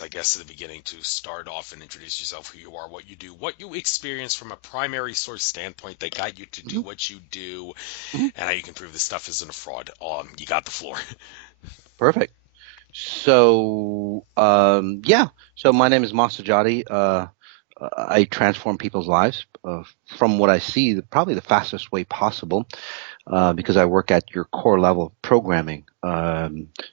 I guess, at the beginning to start off and introduce yourself, who you are, what you do, what you experience from a primary source standpoint that guide you to do Mhm, what you do, mhm. and how you can prove this stuff isn't a fraud. You got the floor. Perfect. So, yeah. So my name is Mas Sajady. I transform people's lives from what I see, probably the fastest way possible, because I work at your core level of programming.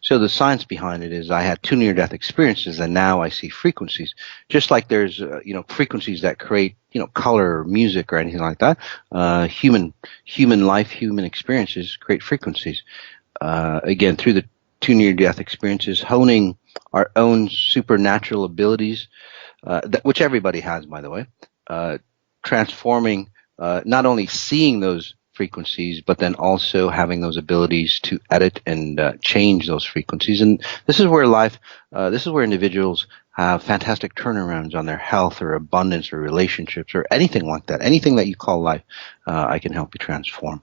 So the science behind it is I had two near-death experiences, and now I see frequencies. Just like there's, frequencies that create, color, or music, or anything like that. Human life, human experiences create frequencies. Again, through the two near-death experiences, honing our own supernatural abilities, which everybody has, by the way, uh, transforming, not only seeing those frequencies, but then also having those abilities to edit and change those frequencies. And this is where individuals have fantastic turnarounds on their health or abundance or relationships or anything like that. Anything that you call life, I can help you transform.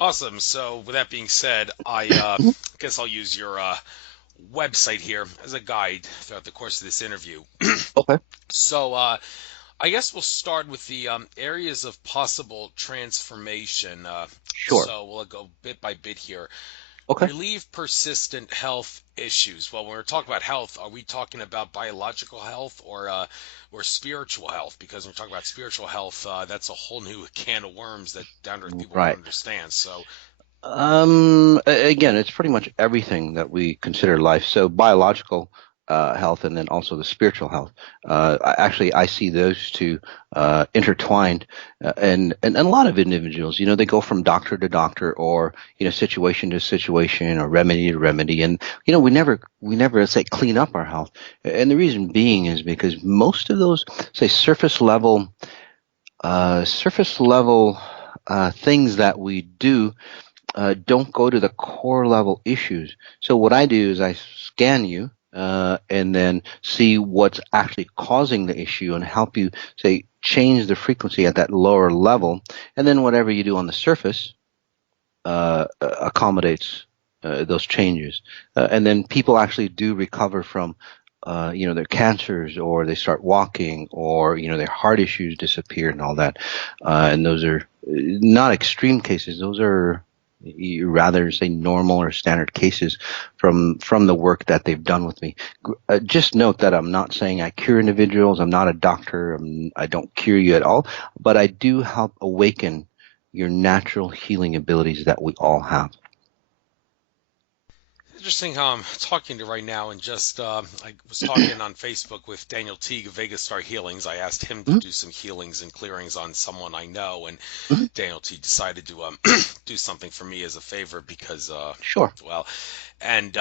Awesome. So, with that being said, I Mhm. guess I'll use your website here as a guide throughout the course of this interview. Okay. So, I guess we'll start with the areas of possible transformation. Sure. So, we'll go bit by bit here. Okay. Relieve persistent health issues. Well, when we're talking about health, are we talking about biological health or spiritual health? Because when we're talking about spiritual health, that's a whole new can of worms that down to earth people won't Right. understand. So, Again, it's pretty much everything that we consider life. So biological health, and then also the spiritual health. Actually, I see those two intertwined, and a lot of individuals, they go from doctor to doctor, or situation to situation, or remedy to remedy, and we never say clean up our health. And the reason being is because most of those, say, surface level things that we do don't go to the core level issues. So what I do is I scan you and then see what's actually causing the issue and help you, say, change the frequency at that lower level. And then whatever you do on the surface accommodates those changes. And then people actually do recover from their cancers, or they start walking, or their heart issues disappear and all that. And those are not extreme cases. Those are, you rather say, normal or standard cases from the work that they've done with me. Just note that I'm not saying I cure individuals. I'm not a doctor. I don't cure you at all, but I do help awaken your natural healing abilities that we all have. interesting how I'm talking to right now, and just I was talking on Facebook with Daniel Teague of Estar Healings. I asked him to Mhm, do some healings and clearings on someone I know, and mhm. Daniel Teague decided to do something for me as a favor because, Sure. well, and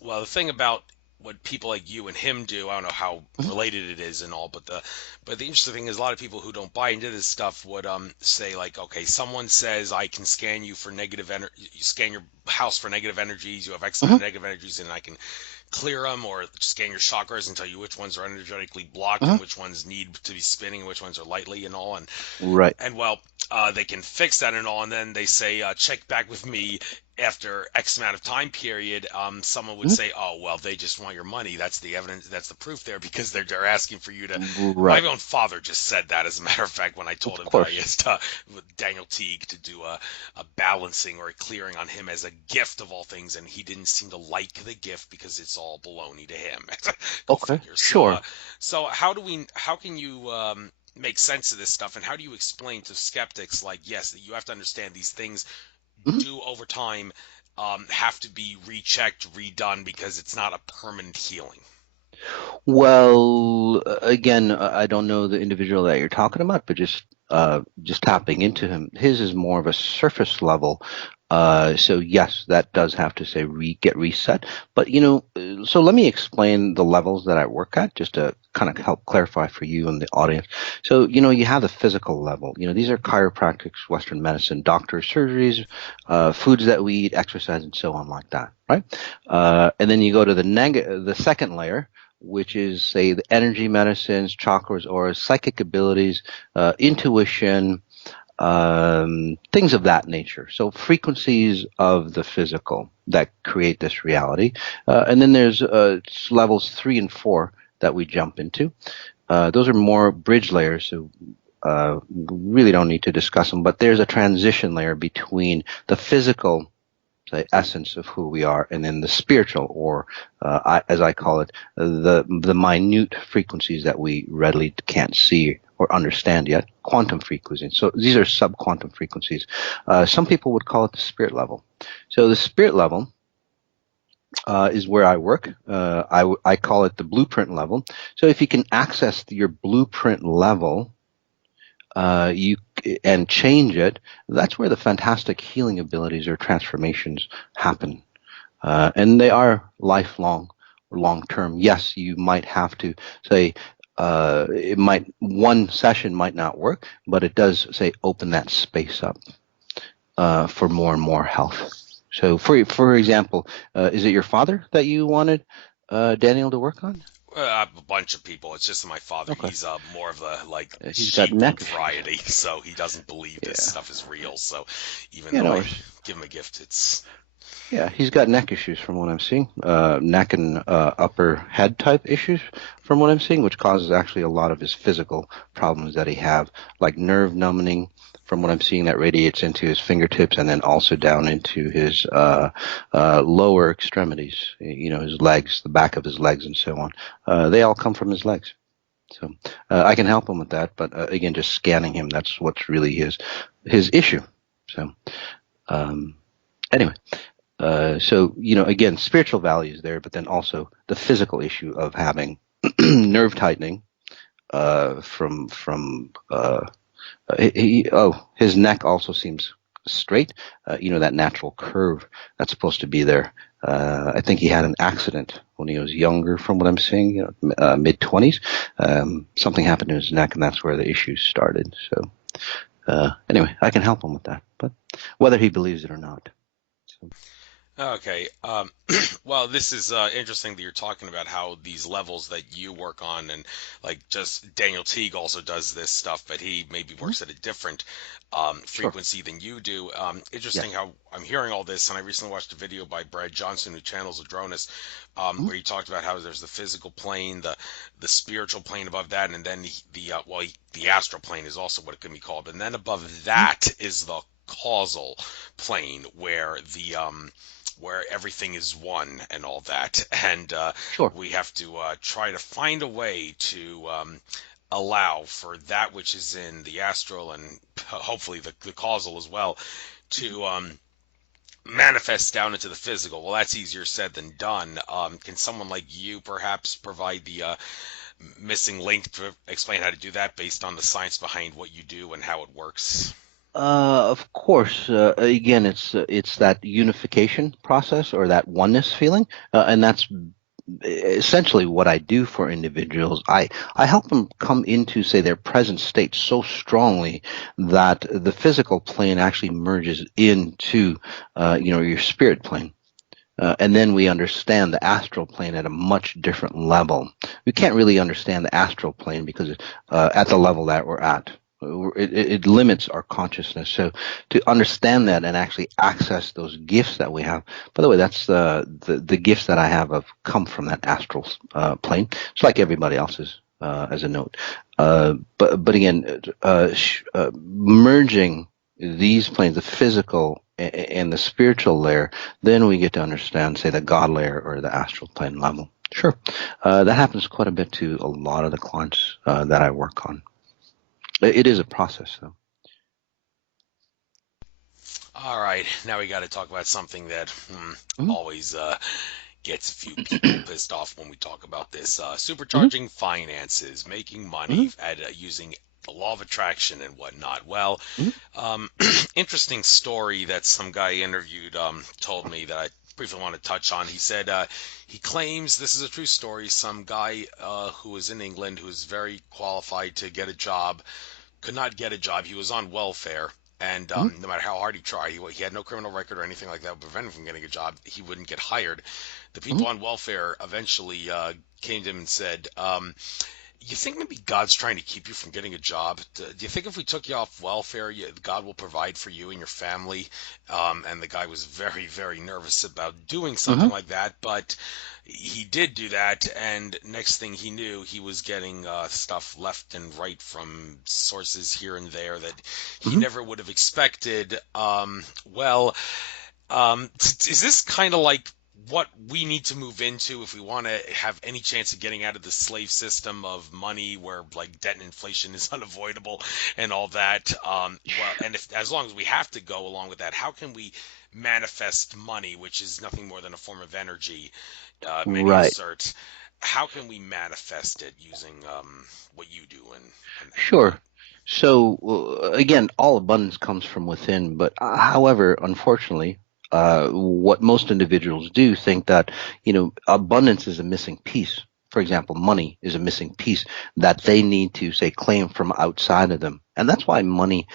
well, the thing about what people like you and him do, I don't know how Mhm, related it is and all, but the interesting thing is a lot of people who don't buy into this stuff would say like, okay, someone says I can scan you for negative energy, you scan your house for negative energies, you have X amount mhm, of negative energies, and I can clear them, or scan your chakras and tell you which ones are energetically blocked mhm. and which ones need to be spinning and which ones are lightly and all, Right. and well, they can fix that and all, and then they say, check back with me after X amount of time period. Someone would Mhm. say, oh, well, they just want your money. That's the evidence. That's the proof there, because they're asking for you to. My Right. own father just said that, as a matter of fact, when I told Of him that I course. asked Daniel Teague to do a balancing or a clearing on him as a gift of all things, and he didn't seem to like the gift because it's all baloney to him. Go Okay. figure. Sure. So how can you make sense of this stuff, and how do you explain to skeptics like, yes, that you have to understand these things Mhm. do over time have to be rechecked, redone, because it's not a permanent healing? Well, again, I don't know the individual that you're talking about, but just tapping into him, his is more of a surface level. So yes, that does have to say get reset. But so let me explain the levels that I work at, just to kind of help clarify for you and the audience. So you have the physical level. These are chiropractics, Western medicine, doctors, surgeries, foods that we eat, exercise, and so on, like that, right? And then you go to the second layer, which is, say, the energy medicines, chakras, or psychic abilities, intuition, things of that nature. So frequencies of the physical that create this reality. And then there's levels 3 and 4 that we jump into. Those are more bridge layers, so really don't need to discuss them. But there's a transition layer between the physical, say, essence of who we are, and then the spiritual, or as I call it, the minute frequencies that we readily can't see or understand yet, quantum frequencies. So these are sub-quantum frequencies. Some people would call it the spirit level. So the spirit level is where I work. I call it the blueprint level. So if you can access your blueprint level, you and change it, that's where the fantastic healing abilities or transformations happen. And they are lifelong, long term. Yes, you might have to say, it might, one session might not work, but it does say open that space up for more and more health. So, for example, is it your father that you wanted Daniel to work on? A bunch of people. It's just my father. Okay. He's more of the like He's got sheep neck issues. variety, so he doesn't believe this Yeah. stuff is real. So even Yeah, though no I worries. give him a gift, it's Yeah, he's got neck issues from what I'm seeing. Neck and upper head type issues from what I'm seeing, which causes actually a lot of his physical problems that he have, like nerve numbing from what I'm seeing that radiates into his fingertips and then also down into his lower extremities, his legs, the back of his legs and so on. They all come from his legs. So I can help him with that, but again, just scanning him, that's what's really his issue. So um, anyway. So again, spiritual values there, but then also the physical issue of having nerve tightening from his neck also seems straight. That natural curve that's supposed to be there. I think he had an accident when he was younger, from what I'm seeing, mid 20s. Something happened to his neck, and that's where the issues started. So anyway, I can help him with that, but whether he believes it or not. So, okay. Well, this is interesting that you're talking about how these levels that you work on, and like just Daniel Teague also does this stuff, but he maybe mhm, works at a different sure. frequency than you do. Interesting Yes. how I'm hearing all this, and I recently watched a video by Brad Johnson who channels Adronis, Mhm. where he talked about how there's the physical plane, the spiritual plane above that, and then the astral plane is also what it can be called, and then above Mhm. that is the causal plane where everything is one and all that. And Sure. we have to try to find a way to allow for that which is in the astral and hopefully the causal as well to manifest down into the physical. Well, that's easier said than done. Can someone like you perhaps provide the missing link to explain how to do that based on the science behind what you do and how it works? Of course. Again, it's that unification process or that oneness feeling, and that's essentially what I do for individuals. I help them come into, say, their present state so strongly that the physical plane actually merges into, your spirit plane. And then we understand the astral plane at a much different level. We can't really understand the astral plane because at the level that we're at, it limits our consciousness. So to understand that and actually access those gifts that we have. By the way, that's the gifts that I have come from that astral plane. It's like everybody else's. As a note, but again, merging these planes, the physical and the spiritual layer, then we get to understand, say, the God layer or the astral plane level. Sure. That happens quite a bit to a lot of the clients that I work on. It is a process, though. All right, now we got to talk about something that Mm-hmm. always gets a few people pissed off when we talk about this. Mm-hmm. Supercharging finances, making Mm-hmm. money at using the law of attraction and whatnot. Well, Mm-hmm. um, interesting story that some guy interviewed told me that I briefly want to touch on. He said he claims this is a true story. Some guy who was in England who is very qualified to get a job could not get a job. He was on welfare. And Mm-hmm. no matter how hard he tried, he had no criminal record or anything like that would prevent him from getting a job. He wouldn't get hired. The Mm-hmm. people on welfare eventually came to him and said, You think maybe God's trying to keep you from getting a job? Do you think if we took you off welfare, God will provide for you and your family? And the guy was very, very nervous about doing something Hmm. like that, but he did do that. And next thing he knew, he was getting stuff left and right from sources here and there that he Hmm. never would have expected. Well, is this kind of like what we need to move into if we want to have any chance of getting out of the slave system of money where like debt and inflation is unavoidable and all that? Well, and if as long as we have to go along with that, how can we manifest money, which is nothing more than a form of energy, many Right. assert? How can we manifest it using what you do and whatnot? Sure. So again, all abundance comes from within, but however, unfortunately, what most individuals do think that, abundance is a missing piece. For example, money is a missing piece that they need to, say, claim from outside of them. And that's why money,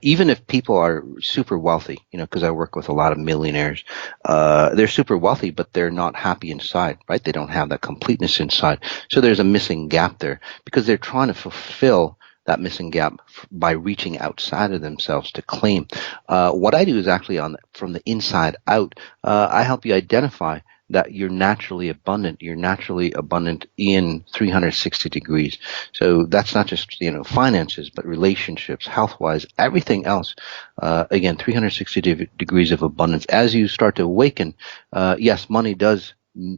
even if people are super wealthy, because I work with a lot of millionaires, they're super wealthy, but they're not happy inside, right? They don't have that completeness inside. So there's a missing gap there because they're trying to fulfill that missing gap by reaching outside of themselves to claim. What I do is actually on from the inside out. I help you identify that you're naturally abundant. You're naturally abundant in 360 degrees. So that's not just finances, but relationships, health-wise, everything else. Again, 360 degrees of abundance. As you start to awaken, yes, money does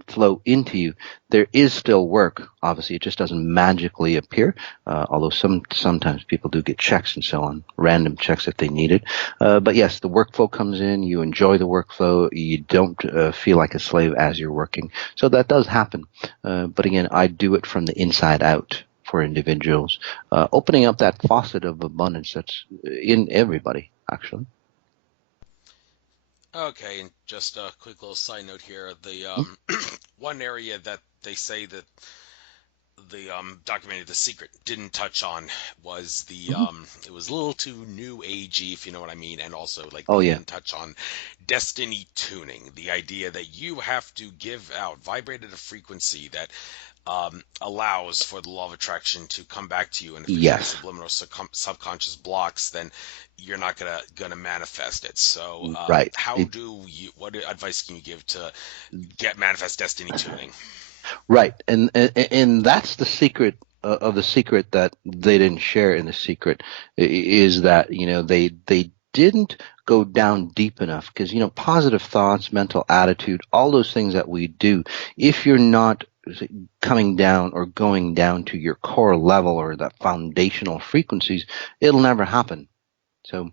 flow into you. There is still work. Obviously, it just doesn't magically appear. Although sometimes people do get checks and so on, random checks if they need it. But yes, the workflow comes in. You enjoy the workflow. You don't feel like a slave as you're working. So that does happen. But again, I do it from the inside out for individuals, opening up that faucet of abundance that's in everybody, actually. Okay, and just a quick little side note here. The one area that they say that the documentary The Secret didn't touch on was the Hmm. it was a little too new agey, if you know what I mean, and also like Oh they yeah. didn't touch on destiny tuning, the idea that you have to give out, vibrate at a frequency that allows for the law of attraction to come back to you. And if there's any Yes. subliminal subconscious blocks, then you're not gonna manifest it. So, Right. how do you? What advice can you give to get manifest destiny tuning? Right, and that's the secret of the secret that they didn't share in the secret is that they didn't go down deep enough because positive thoughts, mental attitude, all those things that we do, if you're not coming down or going down to your core level or the foundational frequencies, it'll never happen. So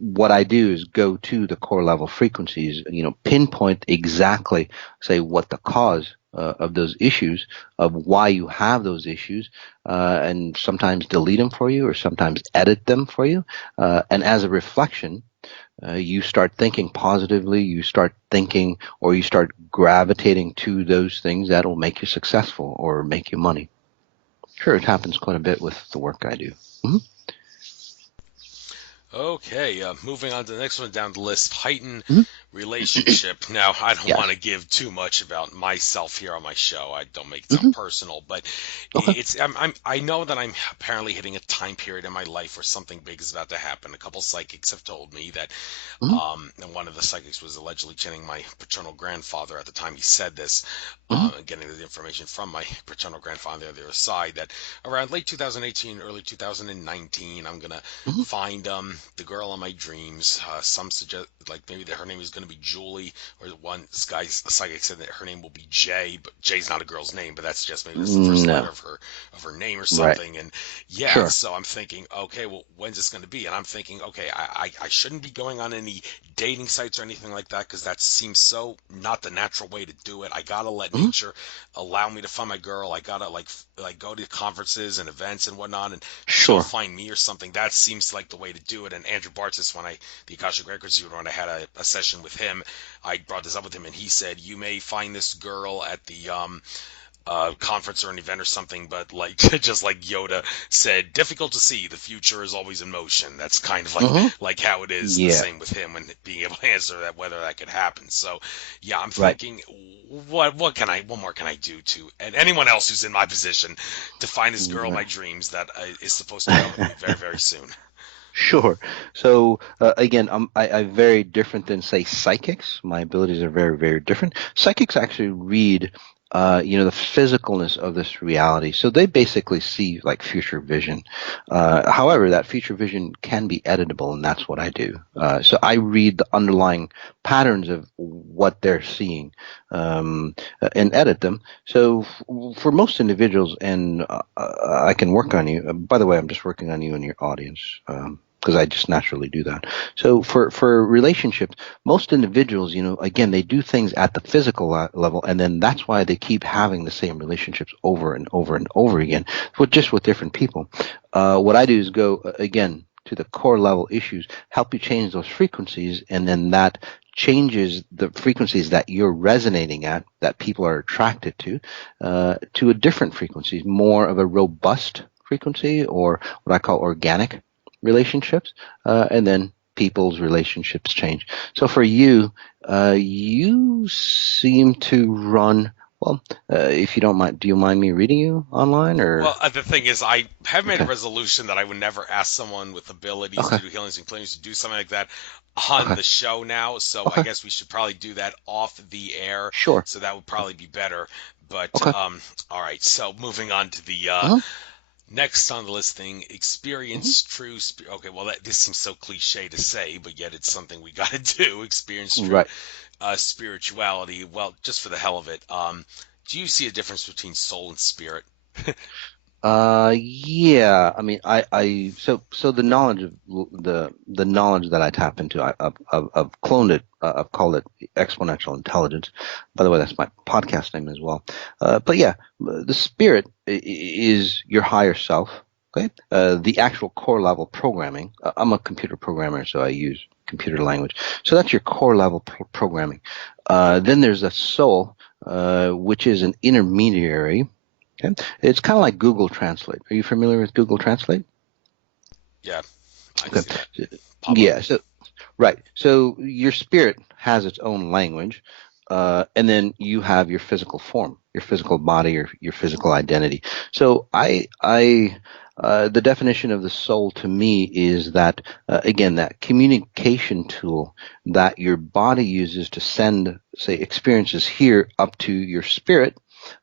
what I do is go to the core level frequencies, pinpoint exactly, say, what the cause of those issues, of why you have those issues, and sometimes delete them for you, or sometimes edit them for you. And as a reflection, you start thinking positively. You start thinking, or you start gravitating to those things that will make you successful or make you money. Sure, it happens quite a bit with the work I do. Hmm. Okay, moving on to the next one down the list, heighten Hmm. relationship. Now, I don't want Yes. to give too much about myself here on my show. I don't make it sound Hmm. personal, but Okay. I know that I'm apparently hitting a time period in my life where something big is about to happen. A couple psychics have told me that, Hmm. and one of the psychics was allegedly channeling my paternal grandfather at the time he said this, Hmm. getting the information from my paternal grandfather on the other side that around late 2018, early 2019, I'm gonna Hmm. find the girl of my dreams. Some suggest like maybe that her name is going to be Julie, or one guy's psychic said that her name will be Jay, but Jay's not a girl's name, but that's just maybe that's the first letter No. of her name or Right. something. And yeah, Sure. so I'm thinking, okay, well, when's this going to be? And I'm thinking, okay, I shouldn't be going on any dating sites or anything like that because that seems so not the natural way to do it. I gotta let Hmm. nature allow me to find my girl. I gotta like go to conferences and events and whatnot, and she'll Sure. find me or something. That seems like the way to do it. And Andrew Bartis, the Akashic Records dude, when I had a session with him, I brought this up with him, and he said, "You may find this girl at the conference or an event or something, but like just like Yoda said, difficult to see. The future is always in motion." That's kind of Hmm. like how it is the Yeah. same with him and being able to answer that whether that could happen. So yeah, I'm Right. thinking, what more can I do to, and anyone else who's in my position, to find this girl of Right. my dreams that is supposed to come with me very, very soon? Sure. So again, I very different than say psychics. My abilities are very, very different. Psychics actually read, the physicalness of this reality. So they basically see like future vision. However, that future vision can be editable, and that's what I do. So I read the underlying patterns of what they're seeing, and edit them. So for most individuals, and I can work on you. By the way, I'm just working on you and your audience. Because I just naturally do that. So for relationships, most individuals, again, they do things at the physical level, and then that's why they keep having the same relationships over and over and over again, just with different people. What I do is go again to the core level issues, help you change those frequencies, and then that changes the frequencies that you're resonating at, that people are attracted to a different frequency, more of a robust frequency, or what I call organic relationships, and then people's relationships change. So for you, you seem to run. Well, if you don't mind, do you mind me reading you online Well, or? the thing is, I have made a Okay, resolution that I would never ask someone with abilities okay, to do healings and cleanings to do something like that on okay, the show now. So I okay, guess we should probably do that off the air. sure, So that would probably be better. But okay. all right. So moving on to the Uh-huh. next on the listing, Hmm. experience true. Okay, well this seems so cliche to say, but yet it's something we got to do. Experience true Right. spirituality. Well, just for the hell of it, do you see a difference between soul and spirit? Yeah. I mean, so the knowledge of the knowledge that I tap into, I've cloned it. I've called it exponential intelligence. By the way, that's my podcast name as well. But yeah, the spirit is your higher self. Okay. The actual core level programming. I'm a computer programmer, so I use computer language. So that's your core level programming. Then there's a soul, which is an intermediary. Okay. It's kind of like Google Translate. Are you familiar with Google Translate? Yeah, I Okay. see that pop up. Yeah. So right. So your spirit has its own language, and then you have your physical form, your physical body, your physical identity. So the definition of the soul to me is that again that communication tool that your body uses to send, say, experiences here up to your spirit,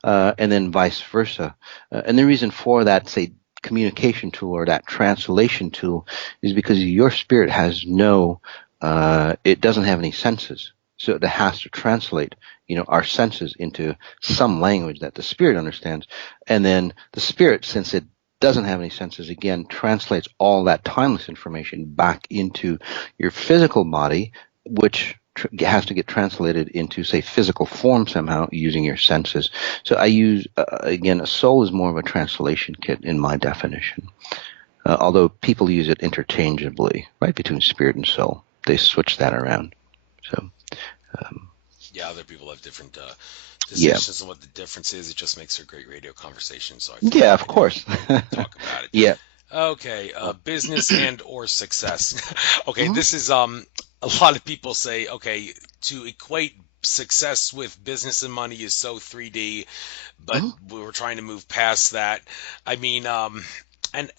and then vice versa. And the reason for that, say, communication tool or that translation tool is because your spirit has it doesn't have any senses. So it has to translate, our senses into some language that the spirit understands. And then the spirit, since it doesn't have any senses, again, translates all that timeless information back into your physical body, which has to get translated into, say, physical form somehow using your senses. So I use, again, a soul is more of a translation kit in my definition. Although people use it interchangeably, right, between spirit and soul. They switch that around. So, um, Yeah, other people have different yeah. decisions on what the difference is. It just makes for a great radio conversation. So I figured Yeah, we of could course. talk about it. Yeah. Okay, Uh, business and or success. Okay, mhm, this is a lot of people say okay to equate success with business and money is so 3D, but mhm, we were trying to move past that. I mean, and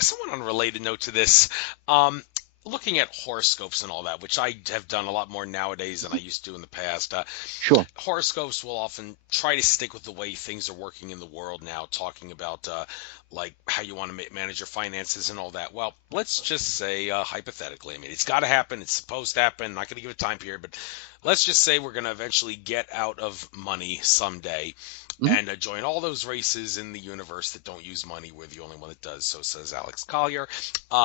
somewhat unrelated note to this, um, looking at horoscopes and all that, which I have done a lot more nowadays than I mhm. used to in the past. Sure. Horoscopes will often try to stick with the way things are working in the world now, talking about like how you want to manage your finances and all that. Well, let's just say hypothetically, I mean, it's got to happen. It's supposed to happen. Not going to give a time period, but let's just say we're going to eventually get out of money someday Mhm. and join all those races in the universe that don't use money. We're the only one that does. So says Alex Collier.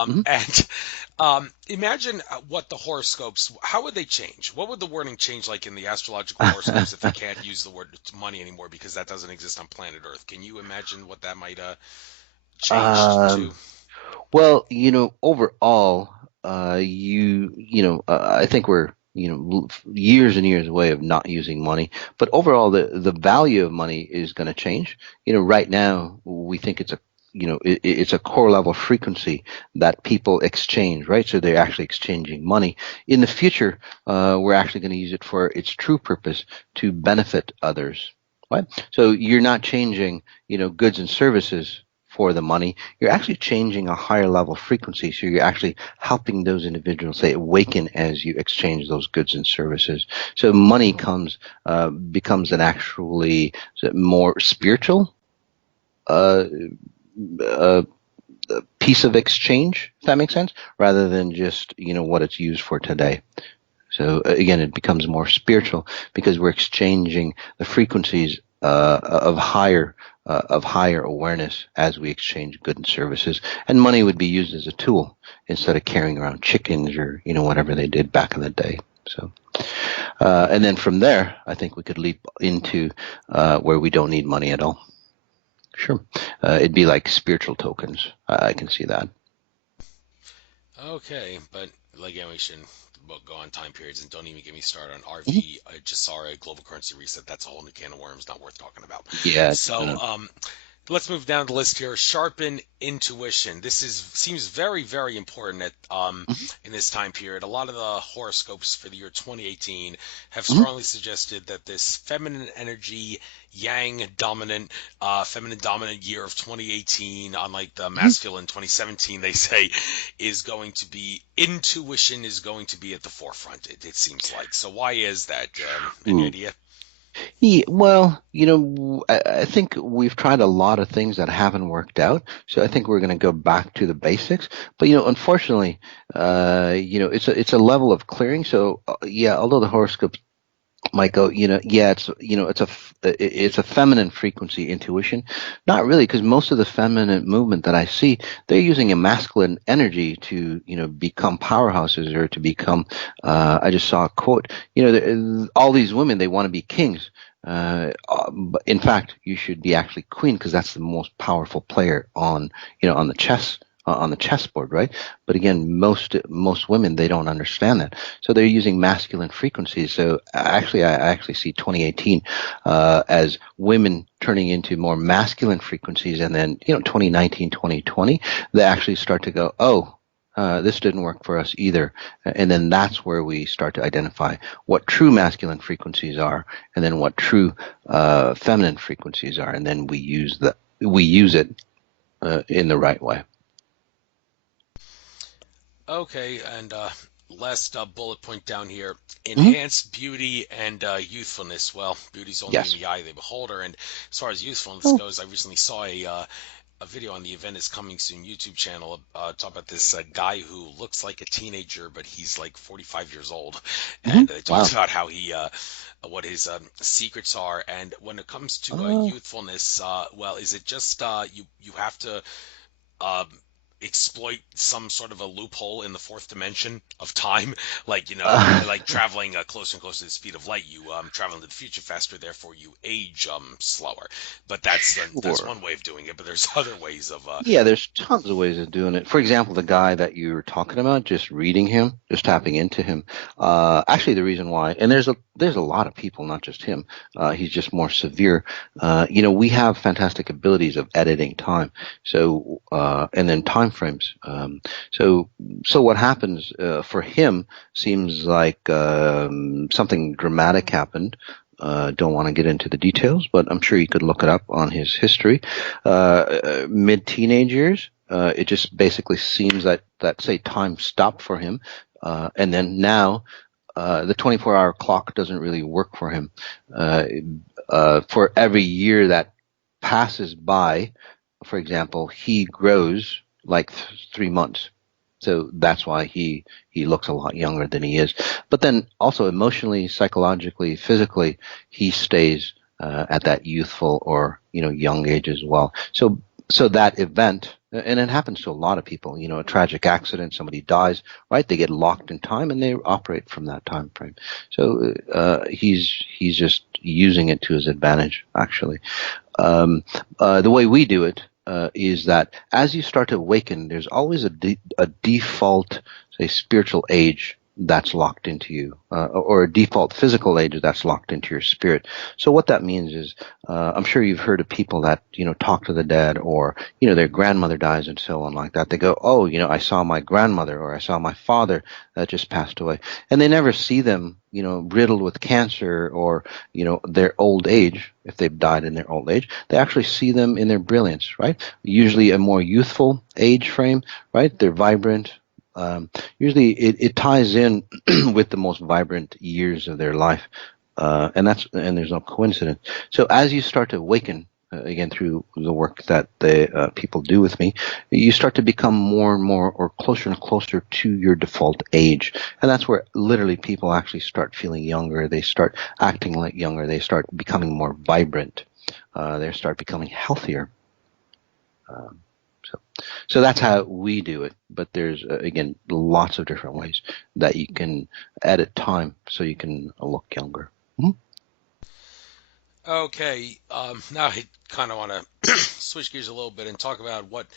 Mhm. And imagine what the horoscopes, how would they change? What would the wording change like in the astrological horoscopes if we can't use the word money anymore because that doesn't exist on planet Earth? Can you imagine what that might change to? um, well, overall, I think we're, years and years away of not using money. But overall, the value of money is going to change. Right now, we think it's a it's a core level frequency that people exchange, right? So they're actually exchanging money. In the future, we're actually going to use it for its true purpose, to benefit others, right? So you're not changing, goods and services for the money. You're actually changing a higher level frequency. So you're actually helping those individuals, say, awaken as you exchange those goods and services. So money becomes an actually more spiritual uh, uh, piece of exchange, if that makes sense, rather than just what it's used for today. So again, it becomes more spiritual because we're exchanging the frequencies of higher awareness as we exchange goods and services, and money would be used as a tool instead of carrying around chickens or whatever they did back in the day. So, and then from there, I think we could leap into where we don't need money at all. Sure, it'd be like spiritual tokens. I can see that. Okay, but again, we shouldn't go on time periods, and don't even get me started on Mhm. RV. I just saw a global currency reset. That's a whole new can of worms, not worth talking about. Yeah. So, let's move down the list here. Sharpen intuition. This seems very, very important Mhm. in this time period. A lot of the horoscopes for the year 2018 have Mhm. strongly suggested that this feminine energy, yang dominant, feminine dominant year of 2018, unlike the Mhm. masculine 2017, they say, is going to be intuition is going to be at the forefront. It seems like. So why is that? Any Ooh. idea? Yeah, well, I think we've tried a lot of things that haven't worked out. So I think we're going to go back to the basics. But unfortunately, it's a level of clearing. So yeah, although the horoscopes might go, yeah, it's a feminine frequency intuition. Not really, because most of the feminine movement that I see, they're using a masculine energy to, become powerhouses or to become. I just saw a quote. All these women, they want to be kings. But in fact, you should be actually queen because that's the most powerful player on the chessboard, right? But again, most women, they don't understand that, so they're using masculine frequencies. So actually, I actually see 2018 as women turning into more masculine frequencies, and then 2019, 2020, they actually start to go, oh. This didn't work for us either. And then that's where we start to identify what true masculine frequencies are, and then what true feminine frequencies are. And then we use it in the right way. Okay, and last bullet point down here: Hmm. enhance beauty and youthfulness. Well, beauty's only in Yes. the eye of the beholder, and as far as youthfulness Oh. goes, I recently saw a video on the Event is Coming Soon YouTube channel talk about this guy who looks like a teenager, but he's like 45 years old, Hmm. and they talked Wow. about how he what his secrets are, and when it comes to Uh, youthfulness, well, is it just you have to um, exploit some sort of a loophole in the fourth dimension of time, like like traveling closer and closer to the speed of light. You travel into the future faster, therefore you age slower. But that's sure. one way of doing it. But there's other ways of Yeah, there's tons of ways of doing it. For example, the guy that you were talking about, just reading him, just tapping into him. Actually, the reason why, and there's a lot of people, not just him. He's just more severe. We have fantastic abilities of editing time. So and then time frames. So so what happens for him seems like something dramatic happened. Don't want to get into the details, but I'm sure you could look it up on his history. Mid teenage years, it just basically seems that say time stopped for him, and then now the 24-hour clock doesn't really work for him. Uh, for every year that passes by, for example, he grows like 3 months. So that's why he looks a lot younger than he is. But then also emotionally, psychologically, physically, he stays at that youthful or young age as well. So that event, and it happens to a lot of people. A tragic accident, somebody dies, right? They get locked in time and they operate from that time frame. So he's just using it to his advantage, actually. The way we do it is that as you start to awaken, there's always a default, say, spiritual age that's locked into you, or a default physical age that's locked into your spirit. So what that means is, I'm sure you've heard of people that, talk to the dead, or, their grandmother dies and so on like that. They go, oh, I saw my grandmother, or I saw my father that just passed away. And they never see them, riddled with cancer, or, their old age. If they've died in their old age, they actually see them in their brilliance, right? Usually a more youthful age frame, right? They're vibrant. Usually it ties in with the most vibrant years of their life, and there's no coincidence. So as you start to awaken, again through the work that the people do with me, you start to become more and more, or closer and closer to your default age, and that's where literally people actually start feeling younger. They start acting like younger. They start becoming more vibrant. They start becoming healthier. Um, so, so that's how we do it. But there's again lots of different ways that you can edit time so you can look younger. Mhm. Okay, now I kind of want to switch gears a little bit and talk about what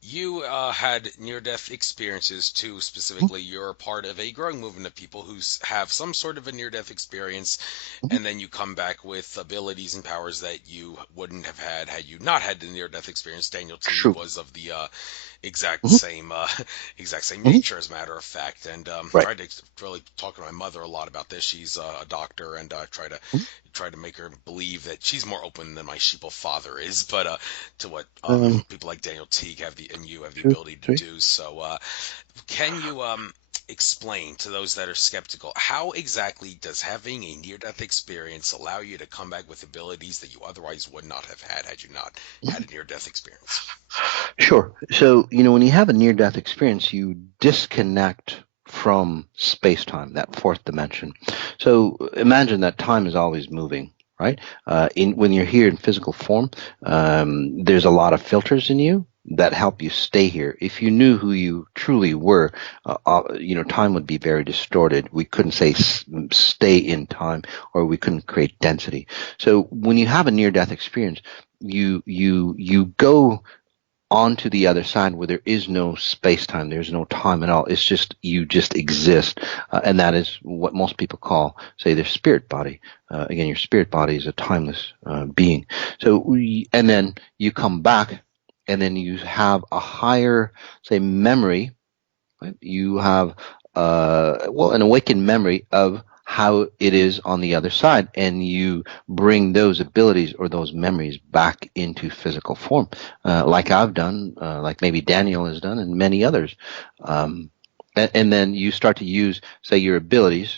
you had near-death experiences too. Mhm. Specifically, you're a part of a growing movement of people who have some sort of a near-death experience, Mhm. and then you come back with abilities and powers that you wouldn't have had you not had the near-death experience. Daniel Teague True. was of the exact Mhm. same exact same Mhm. nature, as a matter of fact. And Right. tried to really talk to my mother a lot about this. She's a doctor, and Mhm. try to make her believe that she's more open than my sheeple father is, but to what Um, people like Daniel Teague have the and you have the True. ability to True. do. So can you explain to those that are skeptical, how exactly does having a near-death experience allow you to come back with abilities that you otherwise would not have had you not had a near-death experience? Sure. So, when you have a near death experience, you disconnect from space time, that fourth dimension. So, imagine that time is always moving, right? When you're here in physical form, there's a lot of filters in you that help you stay here. If you knew who you truly were, time would be very distorted. We couldn't say stay in time, or we couldn't create density. So, when you have a near death experience, you go onto the other side where there is no space time, there's no time at all. It's just you just exist, and that is what most people call, say, their spirit body. Again, your spirit body is a timeless being. And then you come back, and then you have a higher, say, memory, right? You have, an awakened memory of how it is on the other side, and you bring those abilities or those memories back into physical form, like I've done, like maybe Daniel has done, and many others. And then you start to use, say, your abilities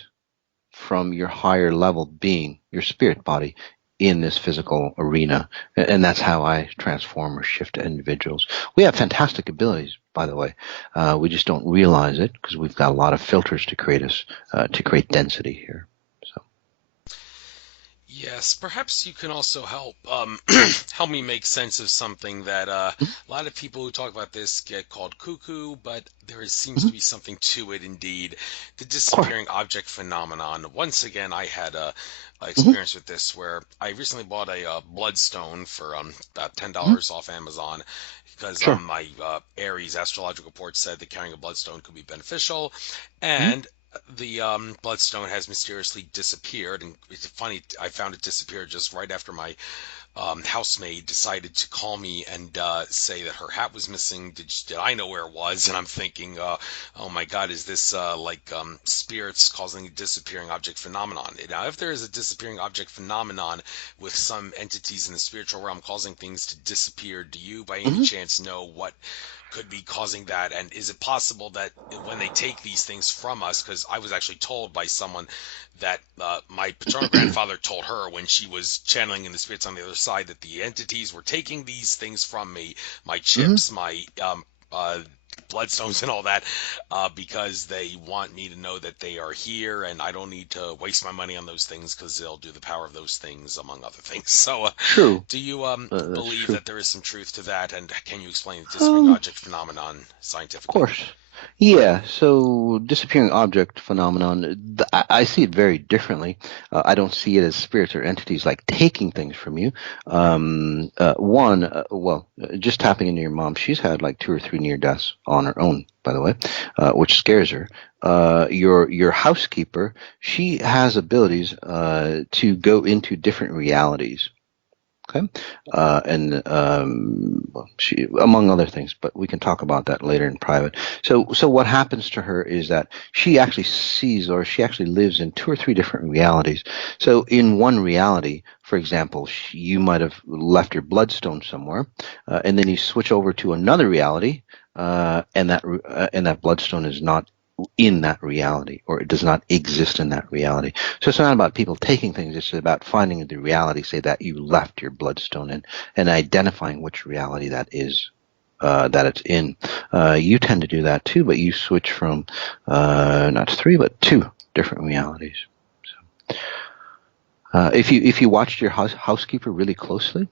from your higher level being, your spirit body, in this physical arena. And that's how I transform or shift individuals. We have fantastic abilities, by the way. We just don't realize it because we've got a lot of filters to create us, to create density here. So, Yes, perhaps you can also help help me make sense of something that mhm. a lot of people who talk about this get called cuckoo, but seems Mhm. to be something to it indeed. The Of course. disappearing object phenomenon. Once again, I had a Mhm. experience with this where I recently bought a bloodstone for about Mhm. $10 off Amazon because Sure. my Aries astrological report said that carrying a bloodstone could be beneficial, Mhm. and the bloodstone has mysteriously disappeared. And it's funny, I found it disappeared just right after my housemaid decided to call me and say that her hat was missing. Did I know where it was? And I'm thinking, oh my God, is this like spirits causing a disappearing object phenomenon? Now, if there is a disappearing object phenomenon with some entities in the spiritual realm causing things to disappear, do you by any Mhm. chance know what could be causing that? And is it possible that when they take these things from us, because I was actually told by someone that my paternal grandfather told her when she was channeling in the spirits on the other side that the entities were taking these things from me, my Mhm. chips, my bloodstones and all that, because they want me to know that they are here and I don't need to waste my money on those things because they'll do the power of those things, among other things. So, True. do you That's believe true. that there is some truth to that? And can you explain the disappearing Um, object phenomenon Of scientifically? course. Yeah, so disappearing object phenomenon, I see it very differently. I don't see it as spirits or entities like taking things from you. Just tapping into your mom, she's had like two or three near deaths on her own, by the way, which scares her. your housekeeper, she has abilities to go into different realities. Okay, and well, she, among other things, but we can talk about that later in private. So what happens to her is that she actually sees, or she actually lives in two or three different realities. So in one reality, for example, you might have left your bloodstone somewhere, and then you switch over to another reality, and that bloodstone is not in that reality, or it does not exist in that reality. So it's not about people taking things, it's about finding the reality, say, that you left your bloodstone in, and identifying which reality that is, that it's in. You tend to do that too, but you switch from not three, but two different realities. So, if you watched your housekeeper really closely,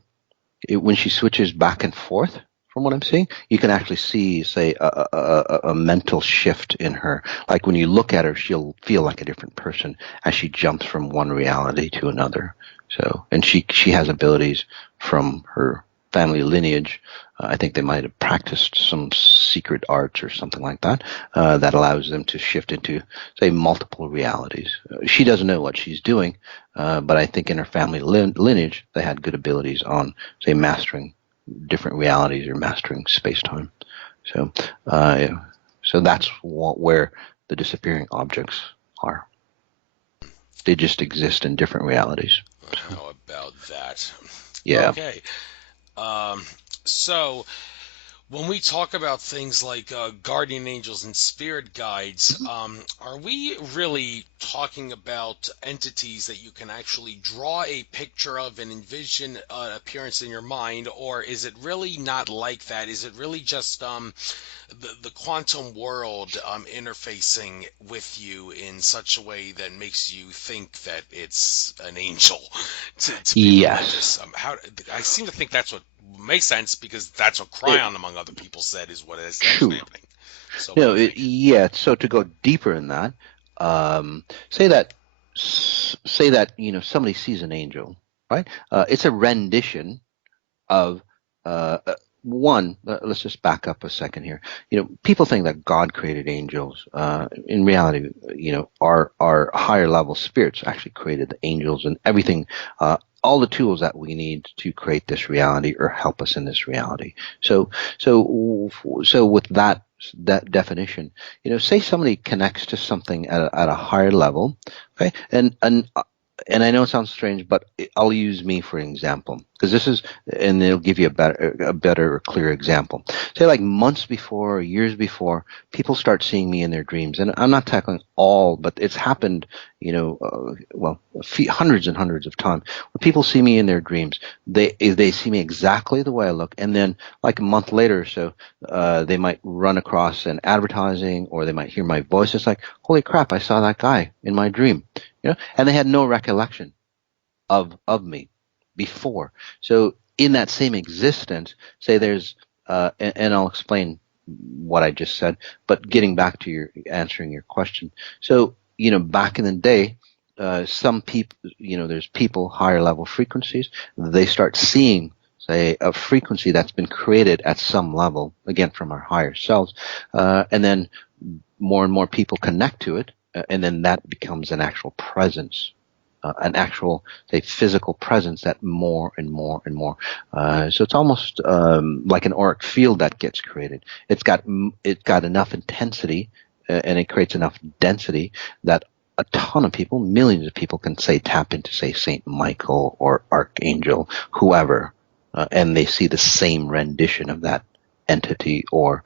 when she switches back and forth, from what I'm seeing, you can actually see, say, a mental shift in her. Like when you look at her, she'll feel like a different person as she jumps from one reality to another. So, and she has abilities from her family lineage. I think they might have practiced some secret arts or something like that, that allows them to shift into, say, multiple realities. She doesn't know what she's doing, but I think in her family lineage, they had good abilities on, say, mastering different realities or mastering space-time. So, so that's where the disappearing objects are. They just exist in different realities. So, How about that? yeah. Okay. Um, so when we talk about things like guardian angels and spirit guides, are we really talking about entities that you can actually draw a picture of and envision an appearance in your mind, or is it really not like that? Is it really just the quantum world interfacing with you in such a way that makes you think that it's an angel to be Yes. religious? How I seem to think that's what makes sense because that's what It, Cryon, among other people, said is what is actually true. happening. So, what do you think? Yeah. So to go deeper in that, um, say that, say that somebody sees an angel, right? It's a rendition of one. Let's just back up a second here. People think that God created angels. In reality, our higher level spirits actually created the angels and everything. All the tools that we need to create this reality or help us in this reality. So with that definition, say somebody connects to something at a higher level, okay, and I know it sounds strange, but I'll use me for an example because this is, and it'll give you a better or clear example. Say like months before, or years before, people start seeing me in their dreams, and I'm not tackling all, but it's happened, well, hundreds and hundreds of times where people see me in their dreams. They see me exactly the way I look, and then like a month later or so, they might run across an advertising, or they might hear my voice. It's like, holy crap, I saw that guy in my dream. And they had no recollection of me before. So in that same existence, say there's, and I'll explain what I just said, but getting back to your answering your question. So, back in the day, some people, there's people higher level frequencies, they start seeing, say, a frequency that's been created at some level, again, from our higher selves, and then more and more people connect to it, and then that becomes an actual presence, an actual, say, physical presence that more and more and more. So it's almost like an auric field that gets created. It's got enough intensity, and it creates enough density that a ton of people, millions of people, can say tap into, say, Saint Michael or Archangel, whoever, and they see the same rendition of that entity or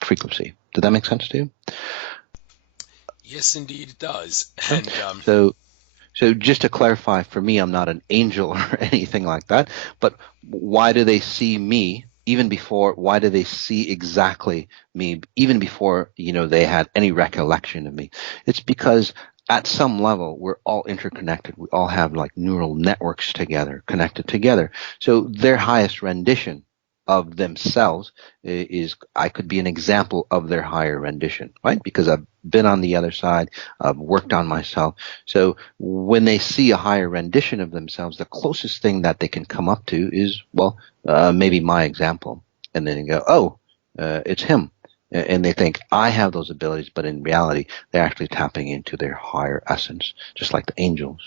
frequency. Did that make sense to you? Yes, indeed, it does. Huh? And So just to clarify, for me, I'm not an angel or anything like that. But why do they see me even before? Why do they see exactly me even before they had any recollection of me? It's because at some level we're all interconnected. We all have like neural networks together, connected together. So their highest rendition of themselves is, I could be an example of their higher rendition, right? Because I've been on the other side, I've worked on myself. So when they see a higher rendition of themselves, the closest thing that they can come up to is, well, maybe my example. And then you go, oh, it's him. and they think I have those abilities, but in reality, they're actually tapping into their higher essence, just like the angels.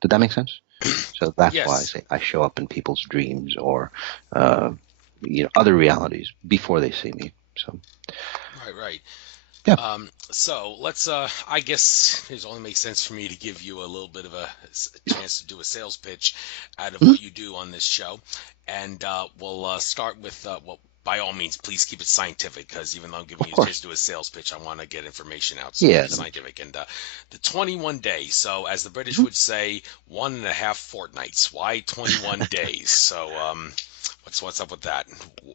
Did that make sense? So that's why I Yes. say I show up in people's dreams or, uh, other realities before they see me. So Right, right. yeah. So let's, I guess it only makes sense for me to give you a little bit of a chance to do a sales pitch out of Mhm. what you do on this show. And we'll start with, well, by all means, please keep it scientific because even though I'm giving Of you a chance course. to do a sales pitch, I want to get information out. So keep Yeah. it scientific. And the 21 days. So as the British Mhm. would say, 1.5 fortnights. Why 21 days? So what's up with that?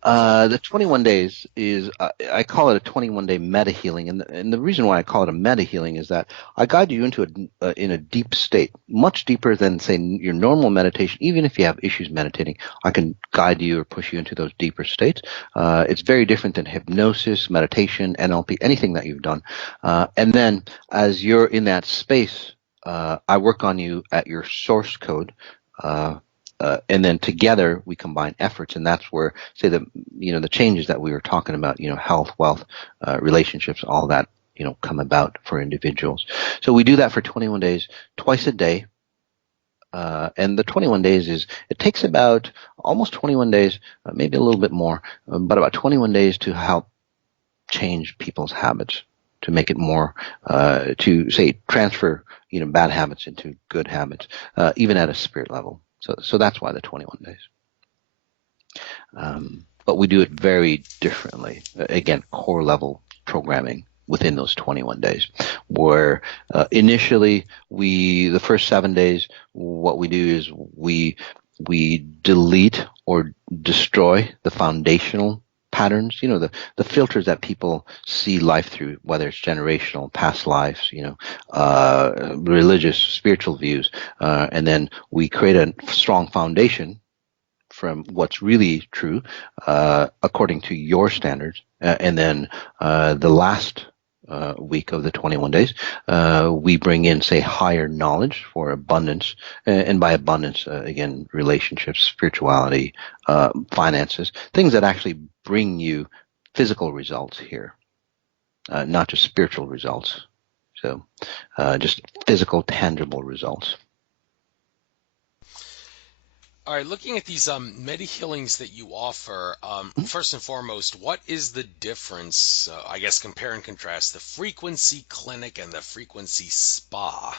The 21 days is, I call it a 21-day meta healing. And the reason why I call it a meta healing is that I guide you into in a deep state, much deeper than, say, your normal meditation. Even if you have issues meditating, I can guide you or push you into those deeper states. It's very different than hypnosis, meditation, NLP, anything that you've done. And then as you're in that space, I work on you at your source code. Uh, and then together we combine efforts, and that's where, say, the changes that we were talking about, health, wealth, relationships, all that, come about for individuals. So we do that for 21 days, twice a day. And the 21 days it takes about almost 21 days, maybe a little bit more, but about 21 days to help change people's habits, to make it more, to say, transfer, bad habits into good habits, even at a spirit level. So that's why the 21 days. But we do it very differently. Again, core level programming within those 21 days, where initially the first 7 days, what we do is we delete or destroy the foundational patterns, the filters that people see life through, whether it's generational, past lives, religious, spiritual views, and then we create a strong foundation from what's really true, according to your standards. And then the last week of the 21 days, we bring in, say, higher knowledge for abundance. And by abundance, again, relationships, spirituality, finances, things that actually bring you physical results here, not just spiritual results. So just physical, tangible results. All right, looking at these medi healings that you offer, first and foremost, what is the difference? I guess compare and contrast the frequency clinic and the frequency spa.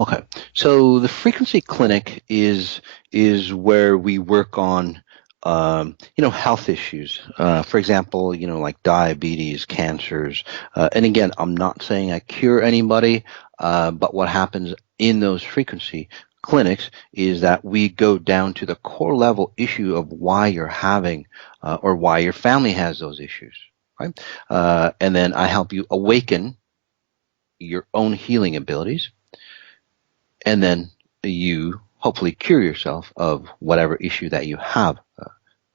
Okay, so the frequency clinic is where we work on health issues. For example, like diabetes, cancers, and again, I'm not saying I cure anybody, but what happens in those frequency clinics is that we go down to the core level issue of why you're having or why your family has those issues, right? And then I help you awaken your own healing abilities, and then you hopefully cure yourself of whatever issue that you have.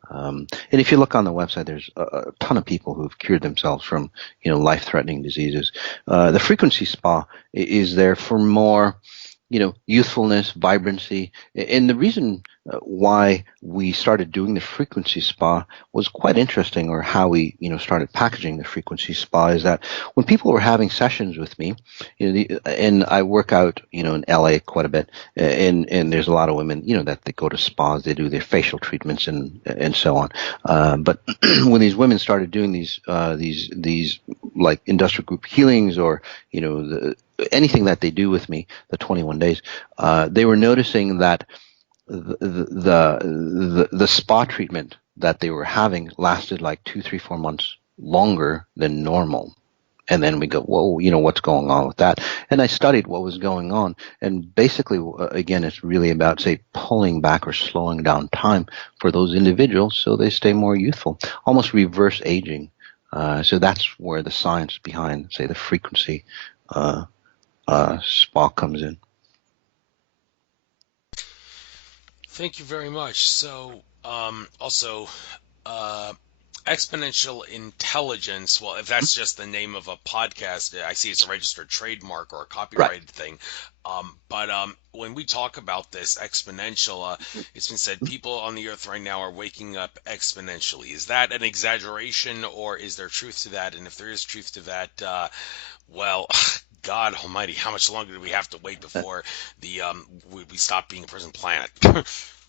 And if you look on the website, there's a ton of people who've cured themselves from, life-threatening diseases. The frequency spa is there for more, youthfulness, vibrancy. And the reason why we started doing the frequency spa was quite interesting, or how we, started packaging the frequency spa, is that when people were having sessions with me, and I work out, in LA quite a bit, and there's a lot of women, that they go to spas, they do their facial treatments and so on. But when these women started doing these like industrial group healings, or anything that they do with me, the 21 days, they were noticing that the spa treatment that they were having lasted like 2, 3, 4 months longer than normal. And then we go, whoa, what's going on with that? And I studied what was going on. And basically, again, it's really about, say, pulling back or slowing down time for those individuals so they stay more youthful, almost reverse aging. So that's where the science behind, say, the frequency uh, spa comes in. Thank you very much. So, also, uh, Exponential Intelligence. Well, if that's just the name of a podcast, I see it's a registered trademark or a Right. copyrighted thing. But when we talk about this exponential, it's been said people on the earth right now are waking up exponentially. Is that an exaggeration, or is there truth to that? And if there is truth to that, well, God Almighty, how much longer do we have to wait before the we stop being a prison planet?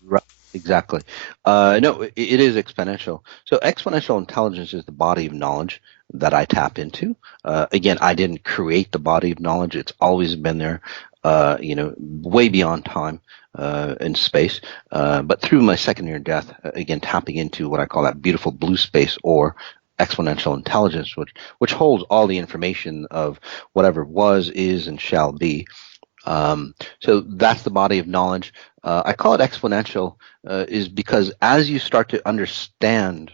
Right, exactly. No, it is exponential. So exponential intelligence is the body of knowledge that I tap into. Again, I didn't create the body of knowledge. It's always been there, way beyond time and space. But through my second near death, again, tapping into what I call that beautiful blue space or exponential intelligence, which holds all the information of whatever was, is, and shall be. So that's the body of knowledge. I call it exponential, is because as you start to understand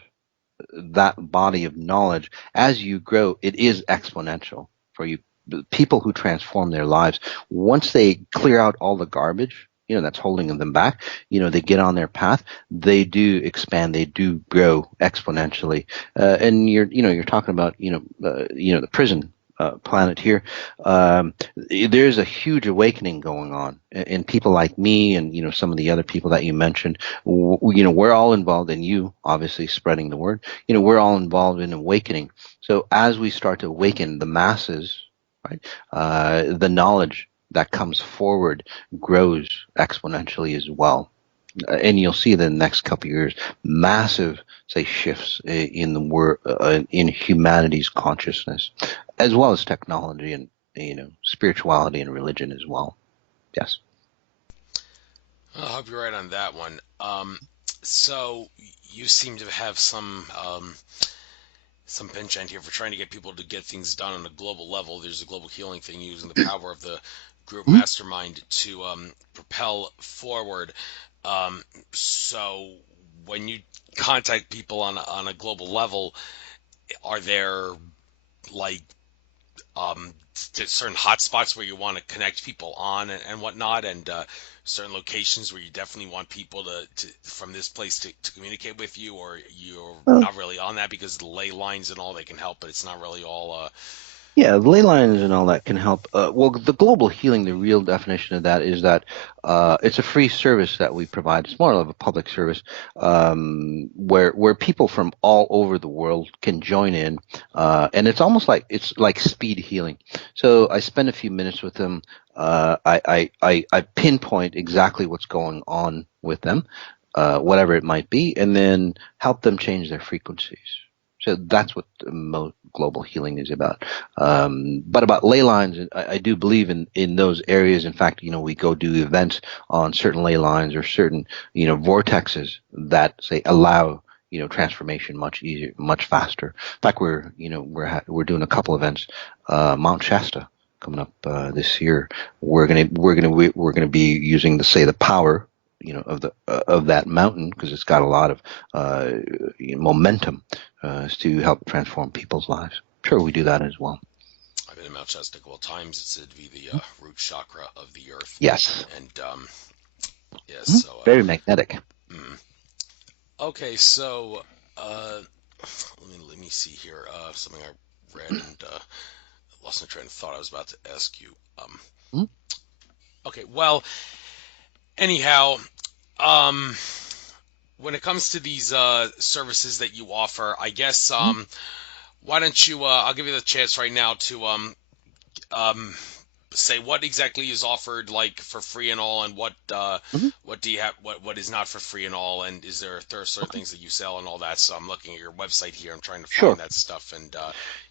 that body of knowledge, as you grow, it is exponential for you. The people who transform their lives, once they clear out all the garbage, that's holding them back, they get on their path, they do expand, they do grow exponentially. And you're talking about, the prison planet here. There's a huge awakening going on in people like me and some of the other people that you mentioned. We're all involved in you obviously spreading the word. We're all involved in awakening. So as we start to awaken the masses, right, the knowledge that comes forward grows exponentially as well. And you'll see that in the next couple of years, massive, say, shifts in the in humanity's consciousness, as well as technology and spirituality and religion as well. Yes. I hope you're right on that one. So you seem to have some penchant here for trying to get people to get things done on a global level. There's a global healing thing using the power of the group Mhm. mastermind to propel forward. So when you contact people on a global level, are there like certain hotspots where you want to connect people on and whatnot, and certain locations where you definitely want people to from this place to communicate with you, or you're Well, not really on that because the ley lines and all they can help, but it's not really all. yeah, ley lines and all that can help. Well, the global healing, the real definition of that is that it's a free service that we provide. It's more of a public service where people from all over the world can join in, and it's like speed healing. So I spend a few minutes with them. I pinpoint exactly what's going on with them, whatever it might be, and then help them change their frequencies. So that's what global healing is about. But about ley lines, I do believe in those areas. In fact, we go do events on certain ley lines or certain, vortexes that say allow, transformation much easier, much faster. In fact, we're doing a couple events, Mount Shasta coming up this year. We're gonna be using the power, of that mountain because it's got a lot of momentum to help transform people's lives. Sure, we do that as well. I've been in Mount Shasta a couple times. It's said to be the root chakra of the earth, Yes. and yes. Mhm. So Very magnetic. mm. Okay, so uh, let me see here. Something I read and lost my train of thought. I was about to ask you. Mhm. Okay, well, anyhow, um, when it comes to these services that you offer, I guess why don't you? I'll give you the chance right now to um, say what exactly is offered, like for free and all, and Mhm. what do you have, what is not for free and all, and there are certain things that you sell and all that. So I'm looking at your website here. I'm trying to find Sure. that stuff, and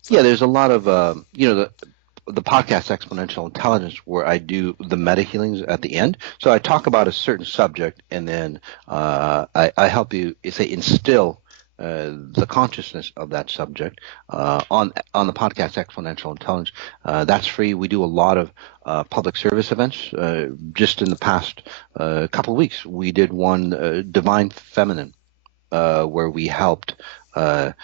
it's Yeah, like, there's a lot of the podcast Exponential Intelligence where I do the meta healings at the end. So I talk about a certain subject and then I help you say instill the consciousness of that subject on the podcast Exponential Intelligence. That's free. We do a lot of public service events. Just in the past couple of weeks, we did one Divine Feminine where we helped, the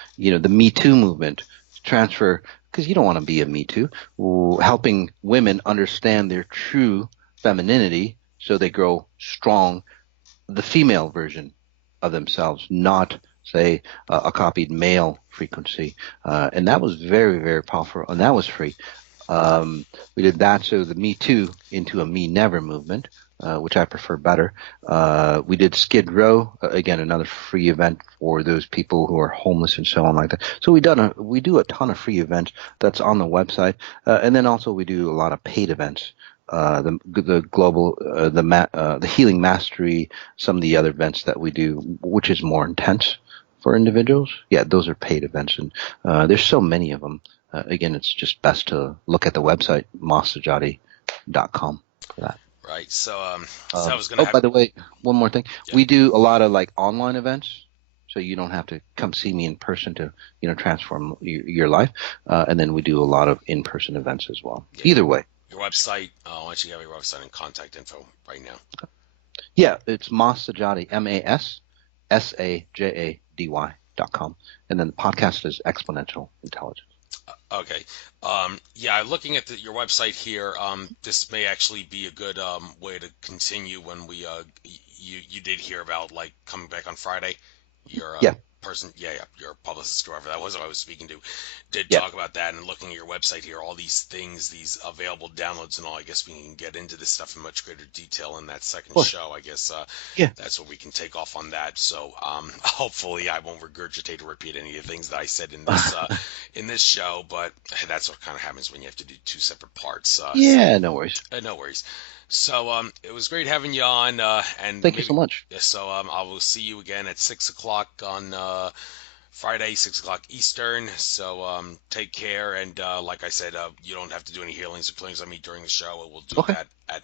Me Too movement transfer, because you don't want to be a Me Too, helping women understand their true femininity so they grow strong, the female version of themselves, not say a copied male frequency, and that was very, very powerful, and that was free. Um, we did that, so the Me Too into a Me Never movement, which I prefer better. We did Skid Row, again, another free event for those people who are homeless and so on like that. So we do a ton of free events that's on the website, and then also we do a lot of paid events. The global the healing mastery, some of the other events that we do, which is more intense for individuals. Yeah, those are paid events, and there's so many of them. Again, it's just best to look at the website, massajady.com for that. Right. So I was gonna Oh, have. by the way, one more thing. Yeah. We do a lot of like online events, so you don't have to come see me in person to, transform your life. And then we do a lot of in-person events as well. Yeah. Either way. Your website. Why don't you have your website and contact info right now? Yeah, it's Mas Sajady, MASSAJADY.com. And then the podcast is Exponential Intelligence. Okay. Yeah, looking at your website here, this may actually be a good way to continue when you did hear about like coming back on Friday. Your Yeah, person, yeah, your publicist, whoever that was I was speaking to, did yeah. talk about that. And looking at your website here, all these things, these available downloads and all. I guess we can get into this stuff in much greater detail in that Of second course. show. I guess Yeah. that's what we can take off on that. So hopefully I won't regurgitate or repeat any of the things that I said in this show, but that's what kind of happens when you have to do two separate parts. Yeah, no worries. No worries. So it was great having you on, and Thank you so maybe much. yeah, so I will see you again at 6 o'clock on Friday, 6 o'clock Eastern. So take care, and like I said, you don't have to do any healings or cleanings on me during the show. We'll do Okay. that at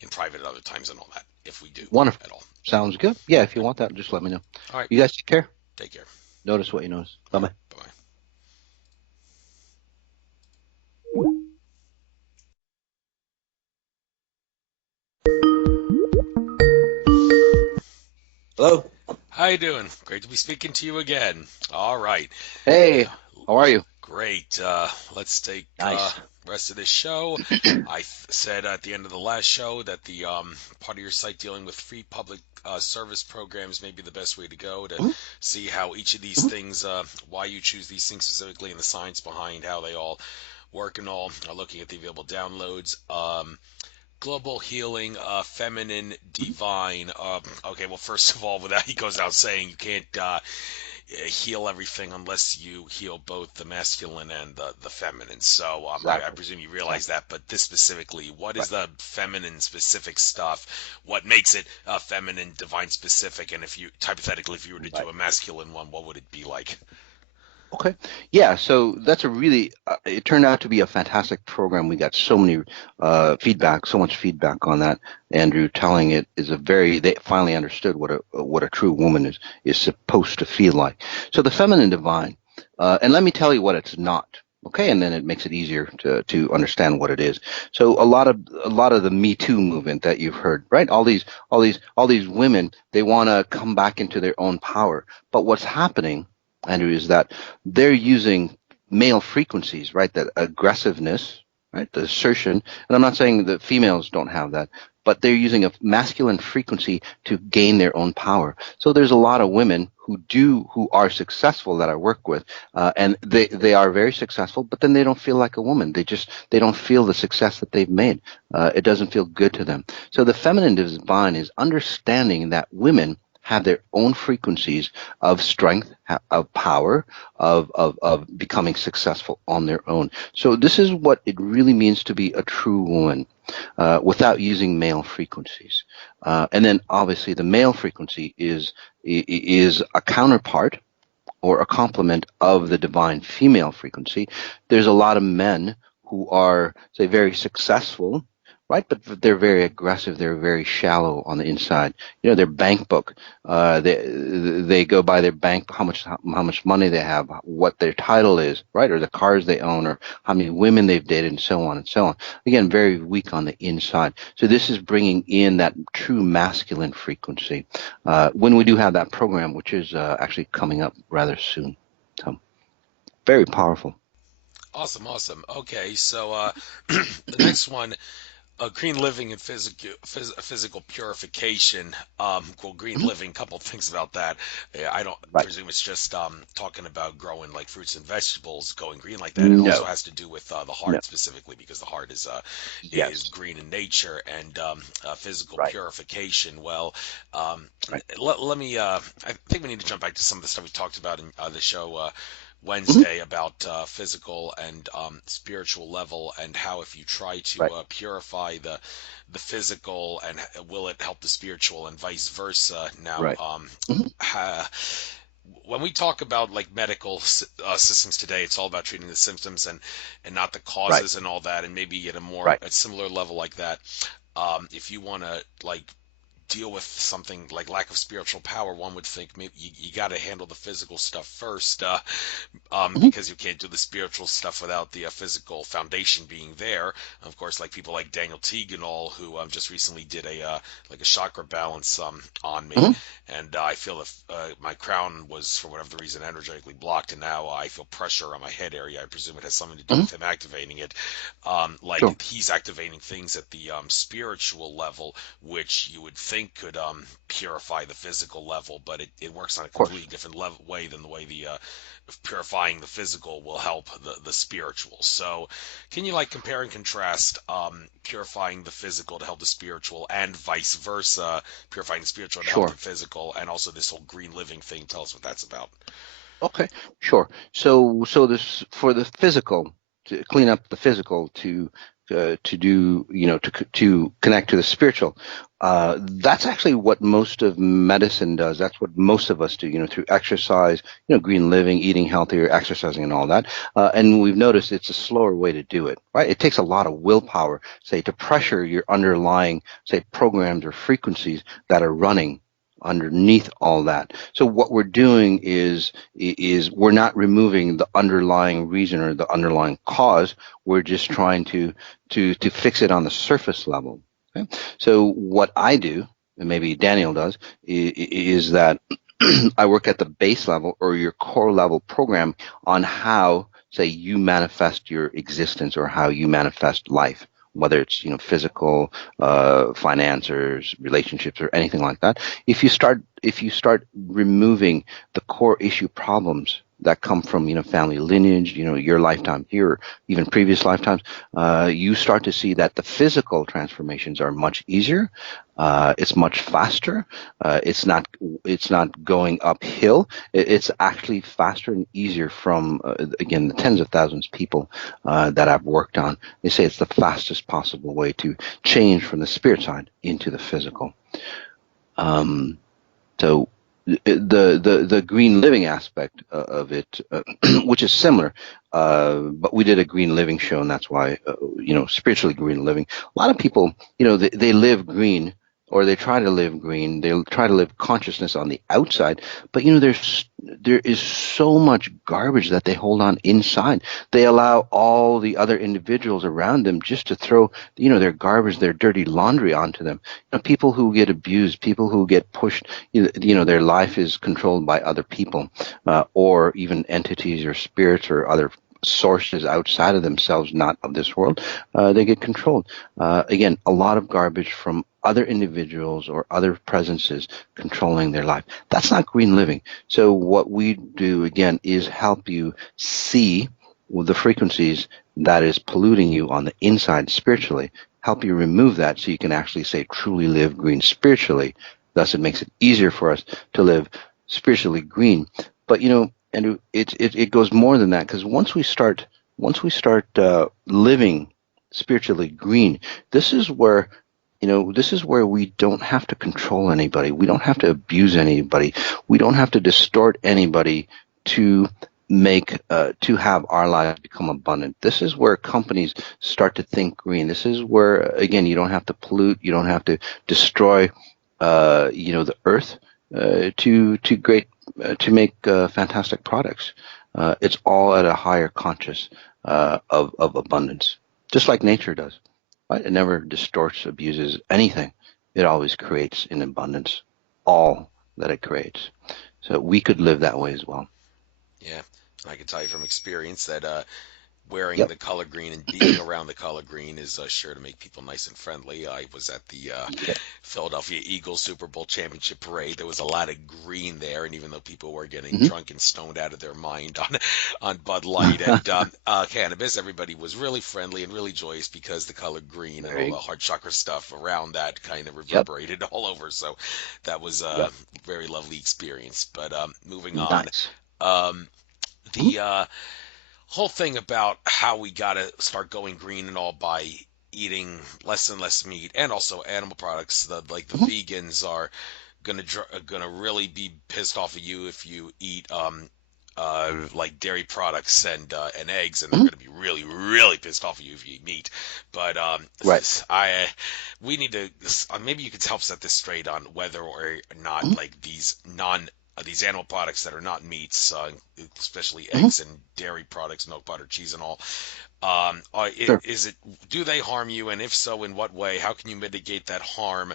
in private at other times and all that if we do Wonderful. at all. Sounds good. Yeah, if you Right. want that, just let me know. All right. You guys take care. Take care. Notice what you notice. All Bye right. bye. Bye bye. Hello. How you doing? Great to be speaking to you again. All right. Hey, how are you? Great. Let's take Nice. rest of this show. Said at the end of the last show that the part of your site dealing with free public service programs may be the best way to go to Mhm, see how each of these mhm. things, why you choose these things specifically, and the science behind how they all work and all. Looking at the available downloads. Global healing, feminine, divine. Okay, well, first of all, without he goes out saying you can't heal everything unless you heal both the masculine and the feminine. So I Exactly. presume you realize Exactly. that. But this specifically, what is Right. the feminine specific stuff? What makes it feminine, divine specific? And if you hypothetically, if you were to do Right. a masculine one, what would it be like? Okay. Yeah. So that's a really. It turned out to be a fantastic program. We got so many feedback, so much feedback on that. Andrew telling it is a very. They finally understood what a true woman is supposed to feel like. So the feminine divine, and let me tell you what it's not. Okay, and then it makes it easier to understand what it is. So a lot of the Me Too movement that you've heard, right? All these women, they want to come back into their own power. But what's happening, Andrew, is that they're using male frequencies, right? That aggressiveness, right? The assertion. And I'm not saying that females don't have that, but they're using a masculine frequency to gain their own power. So there's a lot of women who are successful that I work with, and they are very successful, but then they don't feel like a woman. They don't feel the success that they've made. It doesn't feel good to them. So the feminine divine is understanding that women have their own frequencies of strength, of power, of becoming successful on their own. So this is what it really means to be a true woman, without using male frequencies. And then obviously the male frequency is a counterpart or a complement of the divine female frequency. There's a lot of men who are, say, very successful, right? But they're very aggressive. They're very shallow on the inside. Their bank book. They go by their bank, how much money they have, what their title is, right, or the cars they own, or how many women they've dated, and so on and so on. Again, very weak on the inside. So this is bringing in that true masculine frequency when we do have that program, which is actually coming up rather soon. So very powerful. Awesome, awesome. Okay, so the next one. Green living and physical purification. Well, green Mhm. living, couple things about that. I don't Right. presume it's just talking about growing like fruits and vegetables, going green like that. It also No, has to do with the no. heart specifically, because the heart is Yes. green in nature, and physical Right. purification. Well, um, Right. let me. I think we need to jump back to some of the stuff we talked about in the show. Mhm. Wednesday about physical and spiritual level, and how if you try to Right. purify the physical, and will it help the spiritual, and vice versa. Now, Right. Mhm. ha, when we talk about like medical systems today, it's all about treating the symptoms and not the Right. causes and all that, and maybe at a more Right. a similar level like that. If you want to like deal with something like lack of spiritual power, one would think maybe you got to handle the physical stuff first. Mhm. Because you can't do the spiritual stuff without the physical foundation being there. Of course, like people like Daniel Teague and all, who just recently did a like a chakra balance on me, Mhm. and I feel if my crown was for whatever the reason energetically blocked, and now I feel pressure on my head area. I presume it has something to do Mhm. with him activating it. Sure. Like he's activating things at the spiritual level, which you would think could purify the physical level, but it works on a Of course. completely different level way than the way the purifying the physical will help the spiritual. So, can you like compare and contrast purifying the physical to help the spiritual, and vice versa, purifying the spiritual to help the Sure. physical, and also this whole green living thing? Tell us what that's about. Okay, sure. So this for the physical, to clean up the physical, to do, to connect to the spiritual. That's actually what most of medicine does. That's what most of us do, through exercise, green living, eating healthier, exercising, and all that. And we've noticed it's a slower way to do it, right? It takes a lot of willpower, say, to pressure your underlying, say, programs or frequencies that are running underneath all that. So what we're doing is we're not removing the underlying reason or the underlying cause. We're just trying to fix it on the surface level. Okay? So what I do, and maybe Daniel does, is that I work at the base level or your core level program on how, say, you manifest your existence or how you manifest life, whether it's physical, finances, relationships, or anything like that. If you start removing the core issue problems that come from family lineage, your lifetime here, even previous lifetimes, you start to see that the physical transformations are much easier. It's much faster. It's not going uphill. It's actually faster and easier from again the tens of thousands of people that I've worked on. They say it's the fastest possible way to change from the spirit side into the physical. Um, so the green living aspect of it, which is similar, but we did a green living show, and that's why spiritually green living. A lot of people, they live green, or they try to live green. They try to live consciousness on the outside, but there is so much garbage that they hold on inside. They allow all the other individuals around them just to throw their garbage, their dirty laundry onto them. People who get abused, people who get pushed, their life is controlled by other people, or even entities or spirits or other sources outside of themselves, not of this world. They get controlled. Again, a lot of garbage from other individuals or other presences controlling their life. That's not green living. So what we do again is help you see with the frequencies that is polluting you on the inside spiritually, help you remove that so you can actually say truly live green spiritually. Thus, it makes it easier for us to live spiritually green. But and it goes more than that, because once we start living spiritually green, this is where we don't have to control anybody. We don't have to abuse anybody. We don't have to distort anybody to to have our lives become abundant. This is where companies start to think green. This is where, again, you don't have to pollute. You don't have to destroy the earth to make fantastic products. It's all at a higher conscious of abundance, just like nature does. Right? It never distorts, abuses anything. It always creates in abundance all that it creates. So we could live that way as well. Yeah, I can tell you from experience that wearing Yep. the color green and being around the color green is sure to make people nice and friendly. I was at the Yep. Philadelphia Eagles Super Bowl championship parade. There was a lot of green there, and even though people were getting Hmm. drunk and stoned out of their mind on Bud Light and cannabis, everybody was really friendly and really joyous because the color green and There all you the go. heart chakra stuff around that kind of Yep. reverberated all over. So that was a Yep. very lovely experience. But moving on. Nice. Um, Mhm. the whole thing about how we got to start going green and all by eating less and less meat and also animal products. The Mhm. vegans are gonna really be pissed off at you if you eat like dairy products and eggs, and they're Mhm. gonna be really pissed off at you if you eat meat. But Right. I we need to maybe you could help set this straight on whether or not Mhm. like these animal products that are not meats, especially Mhm. eggs and dairy products, milk, butter, cheese, and all. Sure. Is it do they harm you, and if so, in what way? How can you mitigate that harm?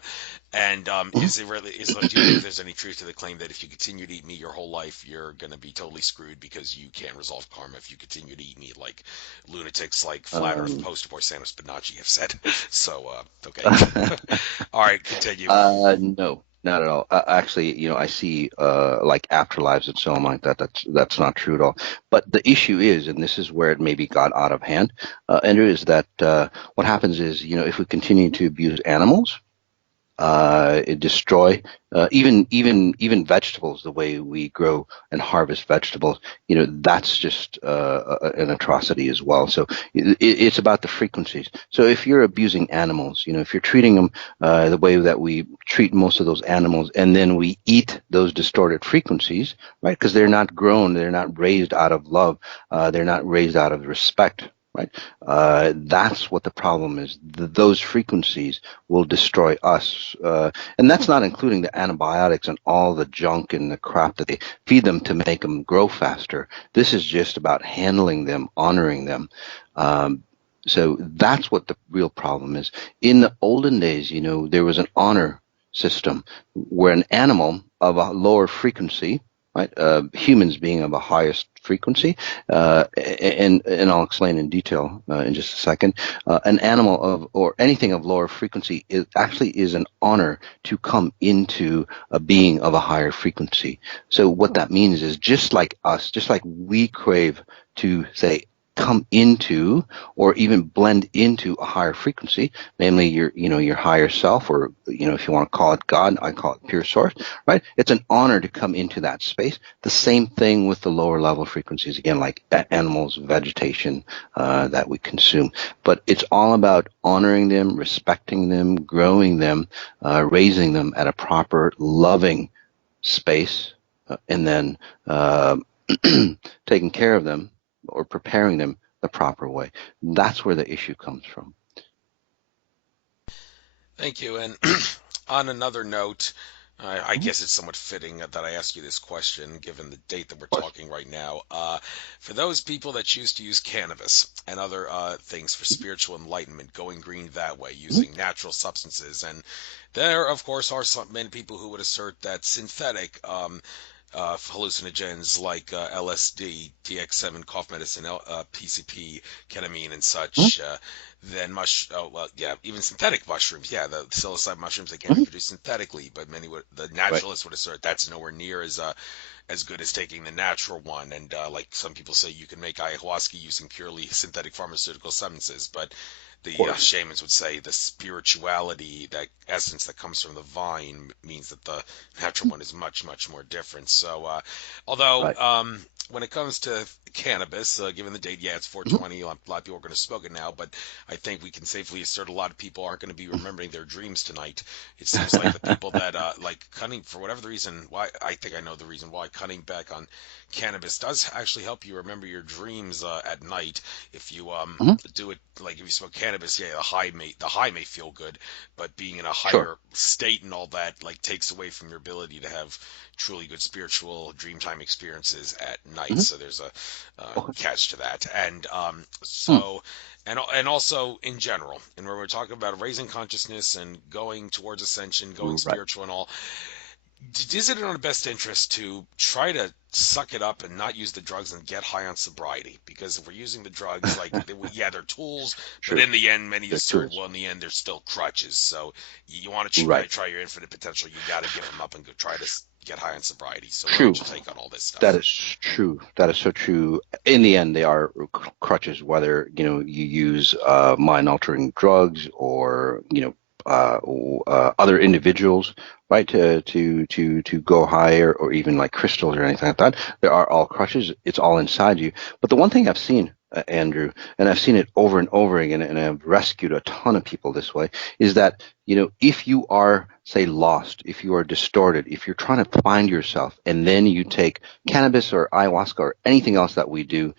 And Mhm. do you think there's any truth to the claim that if you continue to eat meat your whole life, you're going to be totally screwed because you can't resolve karma if you continue to eat meat like lunatics like Flat Earth Um, poster boy Sanos Bonacci have said? So, okay. All right, continue. no, not at all. Actually, I see like afterlives and so on like that. That's not true at all. But the issue is, and this is where it maybe got out of hand, Andrew, is that what happens is, if we continue to abuse animals, it destroy even vegetables, the way we grow and harvest vegetables, that's just an atrocity as well. So it's about the frequencies. So if you're abusing animals, if you're treating them the way that we treat most of those animals, and then we eat those distorted frequencies, right? Because they're not grown, they're not raised out of love, they're not raised out of respect, right? That's what the problem is. Those frequencies will destroy us. And that's not including the antibiotics and all the junk and the crap that they feed them to make them grow faster. This is just about handling them, honoring them. Um, so that's what the real problem is. In the olden days, there was an honor system where an animal of a lower frequency, right, humans being of a highest frequency, and I'll explain in detail in just a second, an animal of or anything of lower frequency is an honor to come into a being of a higher frequency. So what that means is, just like us, just like we crave to say come into or even blend into a higher frequency, namely your higher self, or if you want to call it God, I call it pure source, right? It's an honor to come into that space. The same thing with the lower level frequencies, again, like animals, vegetation that we consume. But it's all about honoring them, respecting them, growing them, raising them at a proper, loving space, and then uh, taking care of them or preparing them the proper way. That's where the issue comes from. Thank you. And on another note, I Mhm. guess it's somewhat fitting that I ask you this question, given the date that we're Of course. talking right now. For those people that choose to use cannabis and other things for spiritual enlightenment, going green that way, Mhm. using natural substances, and there, of course, are many people who would assert that synthetic hallucinogens like LSD, DX7, cough medicine, PCP, ketamine, and Mhm. such. Then yeah, even synthetic mushrooms. Yeah, the psilocybin mushrooms they can be Mhm. produced synthetically, but the Right. naturalists would assert that's nowhere near as good as taking the natural one. And like some people say, you can make ayahuasca using purely synthetic pharmaceutical substances, but Of the course. shamans would say the spirituality, that essence that comes from the vine, means that the natural one is much more different. So, although Right. when it comes to cannabis, given the date, yeah, it's Mhm. 420. A lot of people are going to smoke it now, but I think we can safely assert a lot of people aren't going to be remembering their dreams tonight. It seems like the people that like cutting, for whatever the reason, why I think I know the reason why cutting back on cannabis does actually help you remember your dreams at night. If you Mhm. do it like if you smoke cannabis, yeah, the high may feel good, but being in a Sure. higher state and all that like takes away from your ability to have truly good spiritual dreamtime experiences at night. Mhm. So there's a Okay. catch to that, and Hmm. and also in general, and when we're talking about raising consciousness and going towards ascension, going Right. spiritual and all, is it in our best interest to try to suck it up and not use the drugs and get high on sobriety? Because if we're using the drugs, yeah, they're tools, but True. in the end, many They're assert, tools. well, in the end, they're still crutches. So you want to Right. try your infinite potential, you got to give them up and go try to get high on sobriety. So True. what's your take on all this That stuff? is true. That is so true. In the end, they are crutches, whether, you use mind-altering drugs or, other individuals, right, to go higher, or even like crystals or anything like that. There are all crutches. It's all inside you. But the one thing I've seen, Andrew, and I've seen it over and over again, and I've rescued a ton of people this way, is that, if you are, say, lost, if you are distorted, if you're trying to find yourself, and then you take cannabis or ayahuasca or anything else that we do,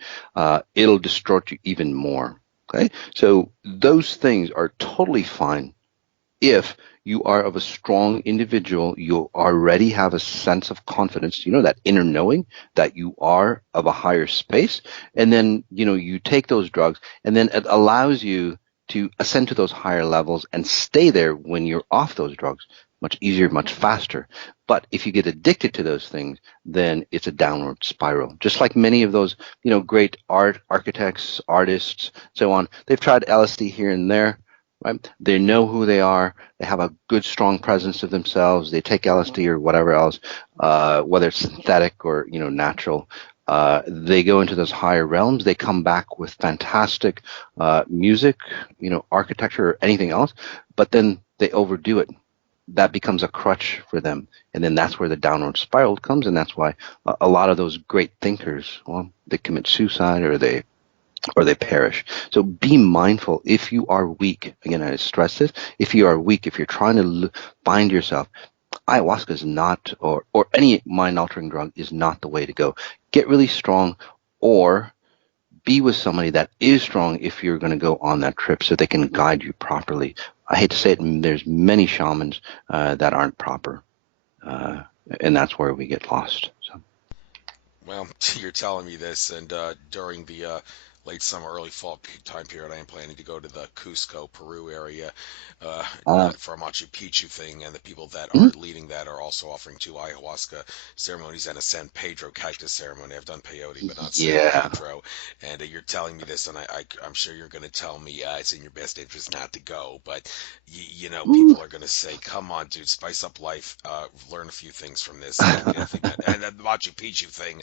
it'll distort you even more. Okay, so those things are totally fine if you are of a strong individual, you already have a sense of confidence, that inner knowing that you are of a higher space. And then, you take those drugs, and then it allows you to ascend to those higher levels and stay there when you're off those drugs. Much easier, much faster. But if you get addicted to those things, then it's a downward spiral. Just like many of those, great architects, artists, so on, they've tried LSD here and there, right? They know who they are. They have a good, strong presence of themselves. They take LSD or whatever else, whether it's synthetic or, natural. They go into those higher realms. They come back with fantastic music, architecture, or anything else. But then they overdo it. That becomes a crutch for them, and then that's where the downward spiral comes, and that's why a lot of those great thinkers, well, they commit suicide, or they perish. So be mindful if you are weak. Again, I stress this. If you are weak, if you're trying to find yourself, ayahuasca is not, or any mind altering drug is not the way to go. Get really strong, or be with somebody that is strong if you're going to go on that trip, so they can guide you properly. I hate to say it, there's many shamans that aren't proper, uh, and that's where we get lost. So, Well, you're telling me this, and during the late summer, early fall time period, I am planning to go to the Cusco, Peru area uh, uh, for a Machu Picchu thing, and the people that are mhm. leading that are also offering two ayahuasca ceremonies and a San Pedro cactus ceremony. I've done peyote, but not San Yeah, Pedro. And you're telling me this, and I'm sure you're going to tell me it's in your best interest not to go, but Ooh. people are going to say, "Come on, dude, spice up life, learn a few things from this." And I think that, and the Machu Picchu thing,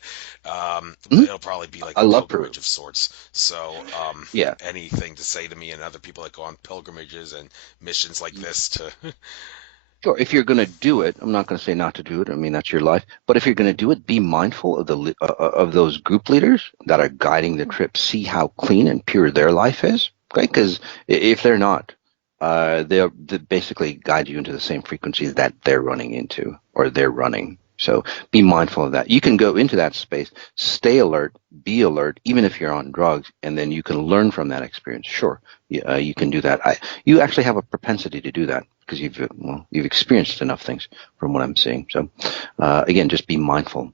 Mhm. it'll probably be like I a love Peru. pilgrimage of sorts. So, Yeah. anything to say to me and other people that go on pilgrimages and missions like this to, Sure, if you're going to do it, I'm not going to say not to do it. I mean, that's your life. But if you're going to do it, be mindful of of those group leaders that are guiding the trip. See how clean and pure their life is, okay? Because if they're not, they basically guide you into the same frequencies that they're running into, or they're running. So be mindful of that. You can go into that space, stay alert, be alert, even if you're on drugs, and then you can learn from that experience. Sure, you can do that. You actually have a propensity to do that because you've experienced enough things from what I'm seeing. So again, just be mindful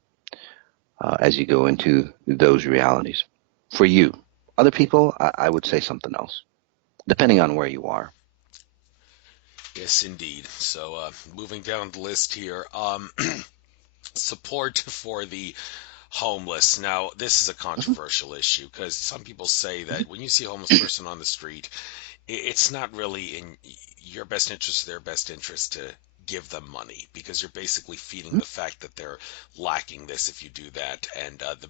as you go into those realities. For you, other people, I would say something else, depending on where you are. yes, indeed. So, moving down the list here, support for the homeless. Now, this is a Mhm, controversial issue because some people say mhm, that when you see a homeless person on the street, it's not really in your best interest or their best interest to give them money because you're basically feeding mhm. the fact that they're lacking this if you do that. And the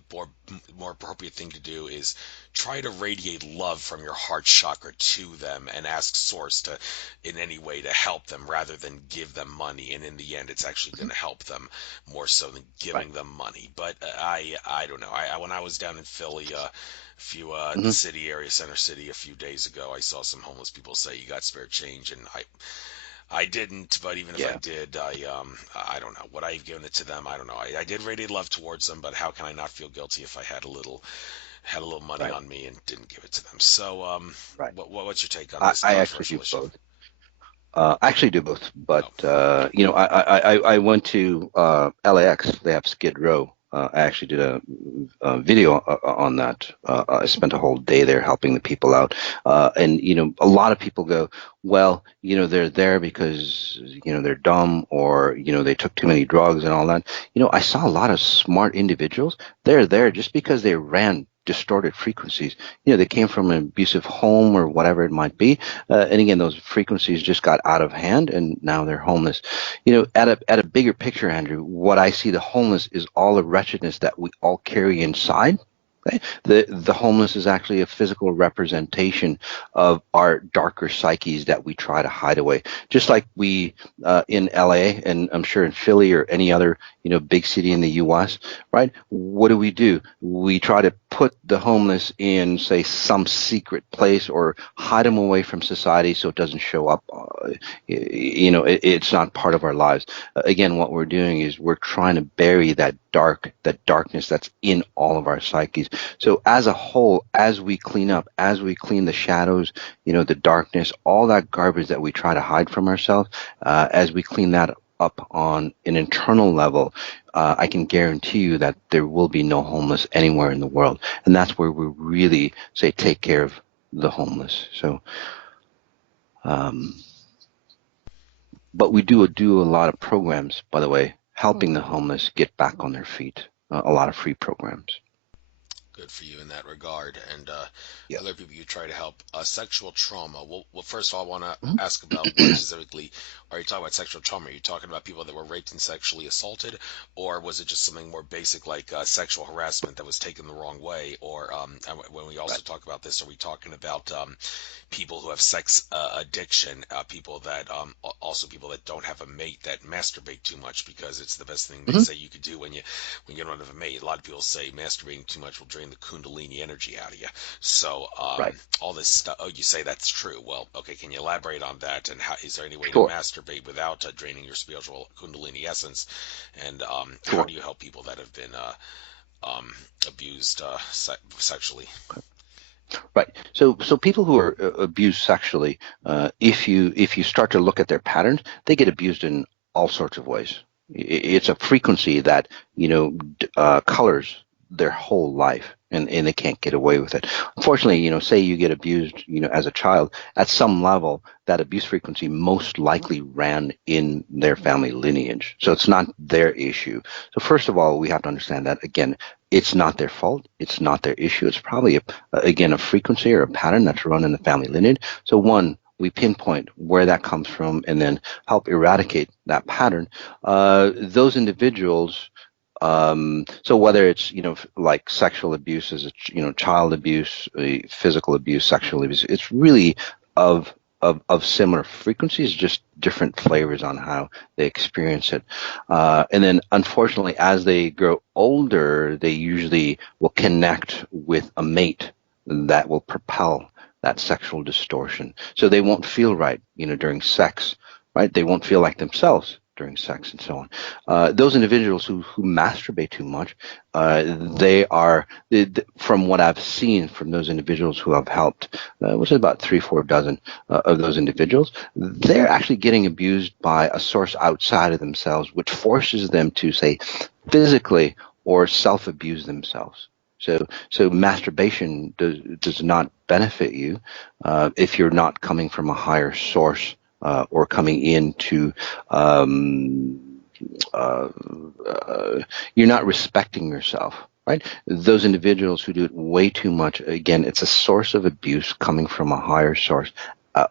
more appropriate thing to do is try to radiate love from your heart chakra to them and ask source to in any way to help them rather than give them money. And in the end, it's actually going to help them more so than Right. giving them money. But I don't know. When I was down in Philly, few the Hmm. city area, center city, a few days ago, I saw some homeless people say you got spare change, and I didn't. But even if I Yeah. did, I don't know. Would I have given it to them? I don't know. I did radiate love towards them, but how can I not feel guilty if I had a little money Right. on me and didn't give it to them? So Right. what's your take on I, this I actually do controversial issue? both. I actually do both, but Oh, I went to LAX. They have Skid Row I actually did a video on that. I spent a whole day there helping the people out. And, a lot of people go, well, they're there because, they're dumb or, they took too many drugs and all that. I saw a lot of smart individuals. They're there just because they ran distorted frequencies. They came from an abusive home or whatever it might be. And again, those frequencies just got out of hand and now they're homeless. At a bigger picture, Andrew, what I see the homeless is all the wretchedness that we all carry inside. Okay? The homeless is actually a physical representation of our darker psyches that we try to hide away. Just like we in LA and I'm sure in Philly or any other big city in the U.S. Right? What do? We try to put the homeless in, say, some secret place or hide them away from society so it doesn't show up. It's not part of our lives. Again, what we're doing is we're trying to bury that darkness that's in all of our psyches. So as a whole, as we clean up, as we clean the shadows, the darkness, all that garbage that we try to hide from ourselves, as we clean that up on an internal level, I can guarantee you that there will be no homeless anywhere in the world. And that's where we really say take care of the homeless. So, but we do a lot of programs, by the way, helping the homeless get back on their feet. A lot of free programs. Good for you in that regard. And Yeah. other people you try to help. Sexual trauma. Well, first of all, I want to Mhm. ask about what specifically are you talking about sexual trauma? Are you talking about people that were raped and sexually assaulted, or was it just something more basic like sexual harassment that was taken the wrong way? Or when we also Right. talk about this, are we talking about people who have sex addiction, people that also people that don't have a mate that masturbate too much because it's the best thing they Mhm. say you could do when you don't have a mate. A lot of people say masturbating too much will drain the kundalini energy out of you. So Right. all this stuff. Oh, you say that's true. Well, okay. Can you elaborate on that? And how is there any way to Sure. masturbate without draining your spiritual kundalini essence? And how Sure. do you help people that have been abused sexually? Right. So people who are abused sexually, if you start to look at their patterns, they get abused in all sorts of ways. It's a frequency that colors their whole life, and they can't get away with it. Unfortunately, say you get abused, as a child, at some level, that abuse frequency most likely ran in their family lineage. So it's not their issue. So first of all, we have to understand that again, it's not their fault. It's not their issue. It's probably again a frequency or a pattern that's run in the family lineage. So one, we pinpoint where that comes from and then help eradicate that pattern. Those individuals, so whether it's like sexual abuse as a child abuse, physical abuse, sexual abuse, it's really of of similar frequencies, just different flavors on how they experience it. And then, unfortunately, as they grow older, they usually will connect with a mate that will propel that sexual distortion. So they won't feel right, during sex, right? They won't feel like themselves during sex and so on. Those individuals who masturbate too much, they are, from what I've seen from those individuals who have helped, which is about 3-4 dozen of those individuals, they're actually getting abused by a source outside of themselves, which forces them to, say, physically or self-abuse themselves. So masturbation does not benefit you if you're not coming from a higher source or coming into um, uh, you're not respecting yourself, right? Those individuals who do it way too much, again, it's a source of abuse coming from a higher source.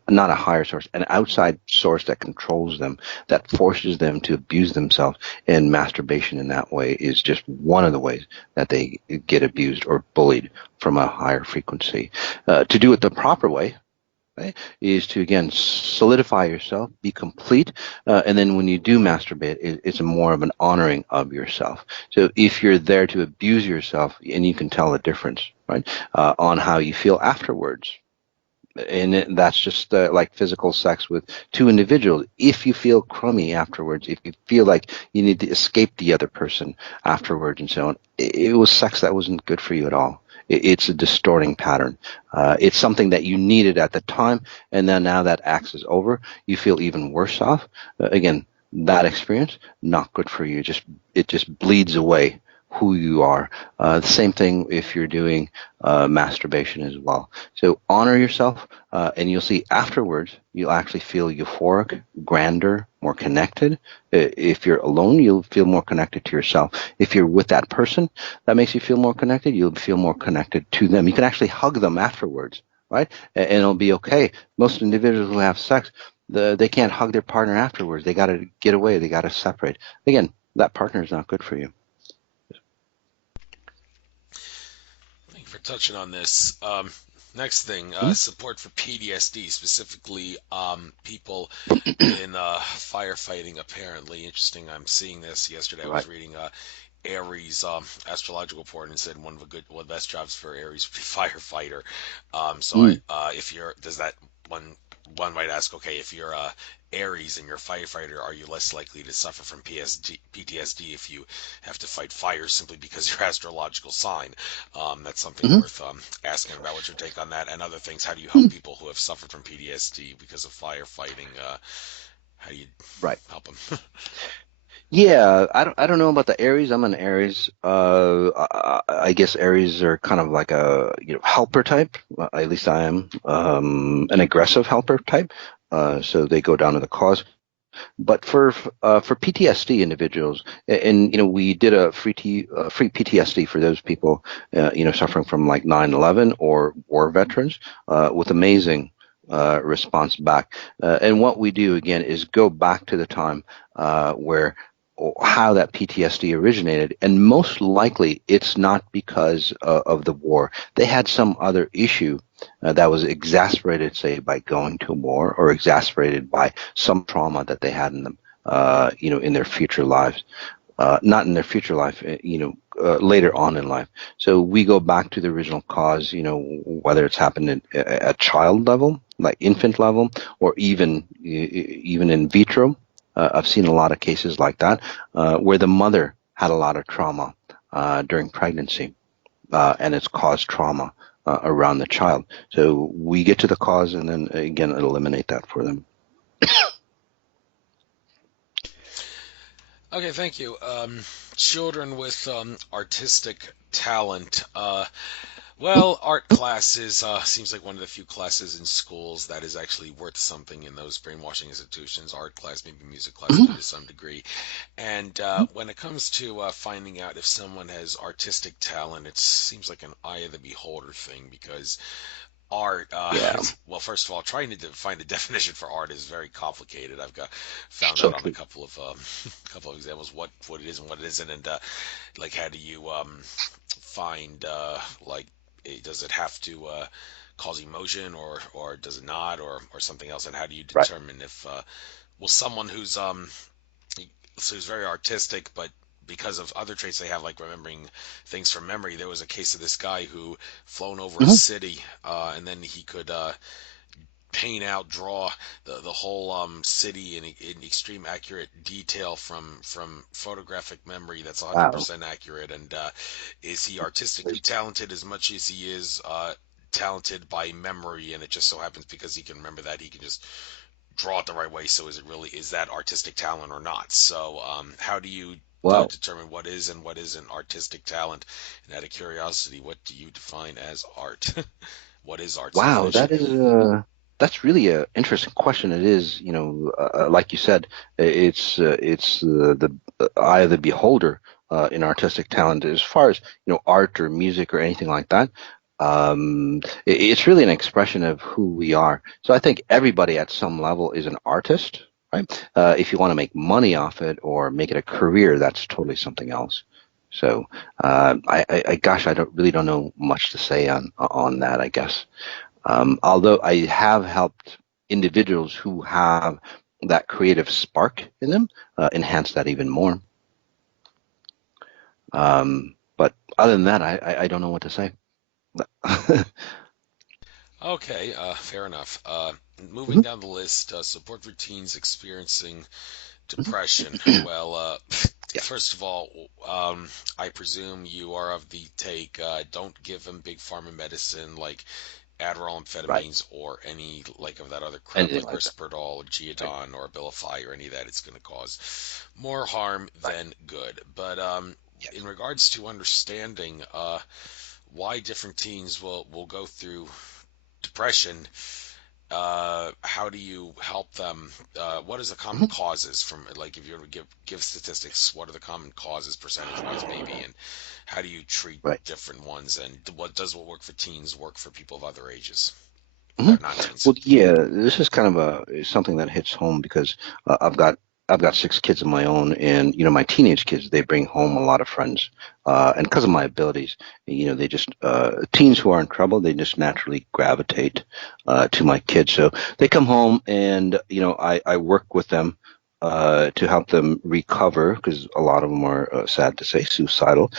Not a higher source, an outside source that controls them, that forces them to abuse themselves. And masturbation in that way is just one of the ways that they get abused or bullied from a higher frequency. To do it the proper way, right, is to again solidify yourself, be complete, and then when you do masturbate, it's more of an honoring of yourself. So if you're there to abuse yourself, and you can tell the difference, right, on how you feel afterwards. And that's just like physical sex with two individuals. If you feel crummy afterwards, if you feel like you need to escape the other person afterwards and so on, it was sex that wasn't good for you at all. It's a distorting pattern. It's something that you needed at the time, and then now that acts is over, you feel even worse off. Again, that experience not good for you. It just bleeds away who you are. The same thing if you're doing masturbation as well. So honor yourself, and you'll see afterwards you'll actually feel euphoric, grander, more connected. If you're alone, you'll feel more connected to yourself. If you're with that person that makes you feel more connected, you'll feel more connected to them. You can actually hug them afterwards, right? And it'll be okay. Most individuals who have sex, they can't hug their partner afterwards. They got to get away. They got to separate. Again, that partner is not good for you. Thank you for touching on this. Next thing, Mhm. support for PTSD, specifically people in firefighting. Apparently, interesting. I'm seeing this. Yesterday, I Right. was reading Aries astrological report and said one of the best jobs for Aries would be firefighter. So Mm. if you're does that one might ask, okay, if you're Aries and you're a firefighter, are you less likely to suffer from PTSD if you have to fight fire simply because your astrological sign? That's something Hmm. worth asking about. What's your take on that and other things? How do you help Hmm. people who have suffered from PTSD because of firefighting? How do you Right. help them? Yeah, I don't know about the Aries. I'm an Aries. I guess Aries are kind of like a helper type. At least I am an aggressive helper type. So they go down to the cause. But for PTSD individuals, and we did a free PTSD for those people suffering from like 9/11 or war veterans with amazing response back. And what we do again is go back to the time where or how that PTSD originated, and most likely it's not because of the war. They had some other issue that was exacerbated, say, by going to war or exacerbated by some trauma that they had in them, in their future lives. Not in their future life, later on in life. So we go back to the original cause, whether it's happened at child level, like infant level, or even in vitro. I've seen a lot of cases like that where the mother had a lot of trauma during pregnancy, and it's caused trauma around the child. So we get to the cause and then again eliminate that for them. Okay, thank you. Children with artistic talent. Well, art classes seems like one of the few classes in schools that is actually worth something in those brainwashing institutions. Art class, maybe music class too, Mhm. to some degree. And when it comes to finding out if someone has artistic talent, it seems like an eye of the beholder thing because art Yeah, well, first of all, trying to find a definition for art is very complicated. I've got found so out on a true. couple of couple of examples what it is and what it isn't, and like how do you find like does it have to cause emotion or does it not or something else, and how do you Right. determine if well, someone who's very artistic, but because of other traits they have, like remembering things from memory. There was a case of this guy who flown over a Hmm. city, and then he could paint out, draw the whole city in extreme accurate detail from photographic memory. That's Wow. 100% accurate. And is he artistically talented as much as he is talented by memory? And it just so happens because he can remember that he can just draw it the right way. So is that artistic talent or not? So how do you Wow. determine what is and what isn't artistic talent? And out of curiosity, what do you define as art? What is art's Wow, definition? that's really a interesting question. It is, like you said, it's the eye of the beholder in artistic talent. As far as art or music or anything like that, it's really an expression of who we are. So I think everybody at some level is an artist, right? If you want to make money off it or make it a career, that's totally something else. So gosh, I don't know much to say on that, I guess. Although I have helped individuals who have that creative spark in them enhance that even more. But other than that, I don't know what to say. Okay, fair enough. Moving Mhm. down the list, support for teens experiencing Mhm. depression. Well, Yeah, first of all, I presume you are of the take, don't give them big pharma medicine like Adderall, right. amphetamines, or any like of that other crap Anything like like that. Risperdal, Right. Geodon, or Abilify, or any of that. It's going to cause more harm Right. than good. But in regards to understanding why different teens will go through depression, how do you help them? What is the common Mhm. causes from, like, if you were to give statistics, what are the common causes percentage wise maybe, and how do you treat Right. different ones, and what work for teens work for people of other ages Mhm. or not teens? Well, yeah, this is kind of something that hits home because I've got 6 kids of my own, and my teenage kids, they bring home a lot of friends, and because of my abilities, they just teens who are in trouble, they just naturally gravitate to my kids. So they come home, and I work with them to help them recover because a lot of them are sad to say suicidal,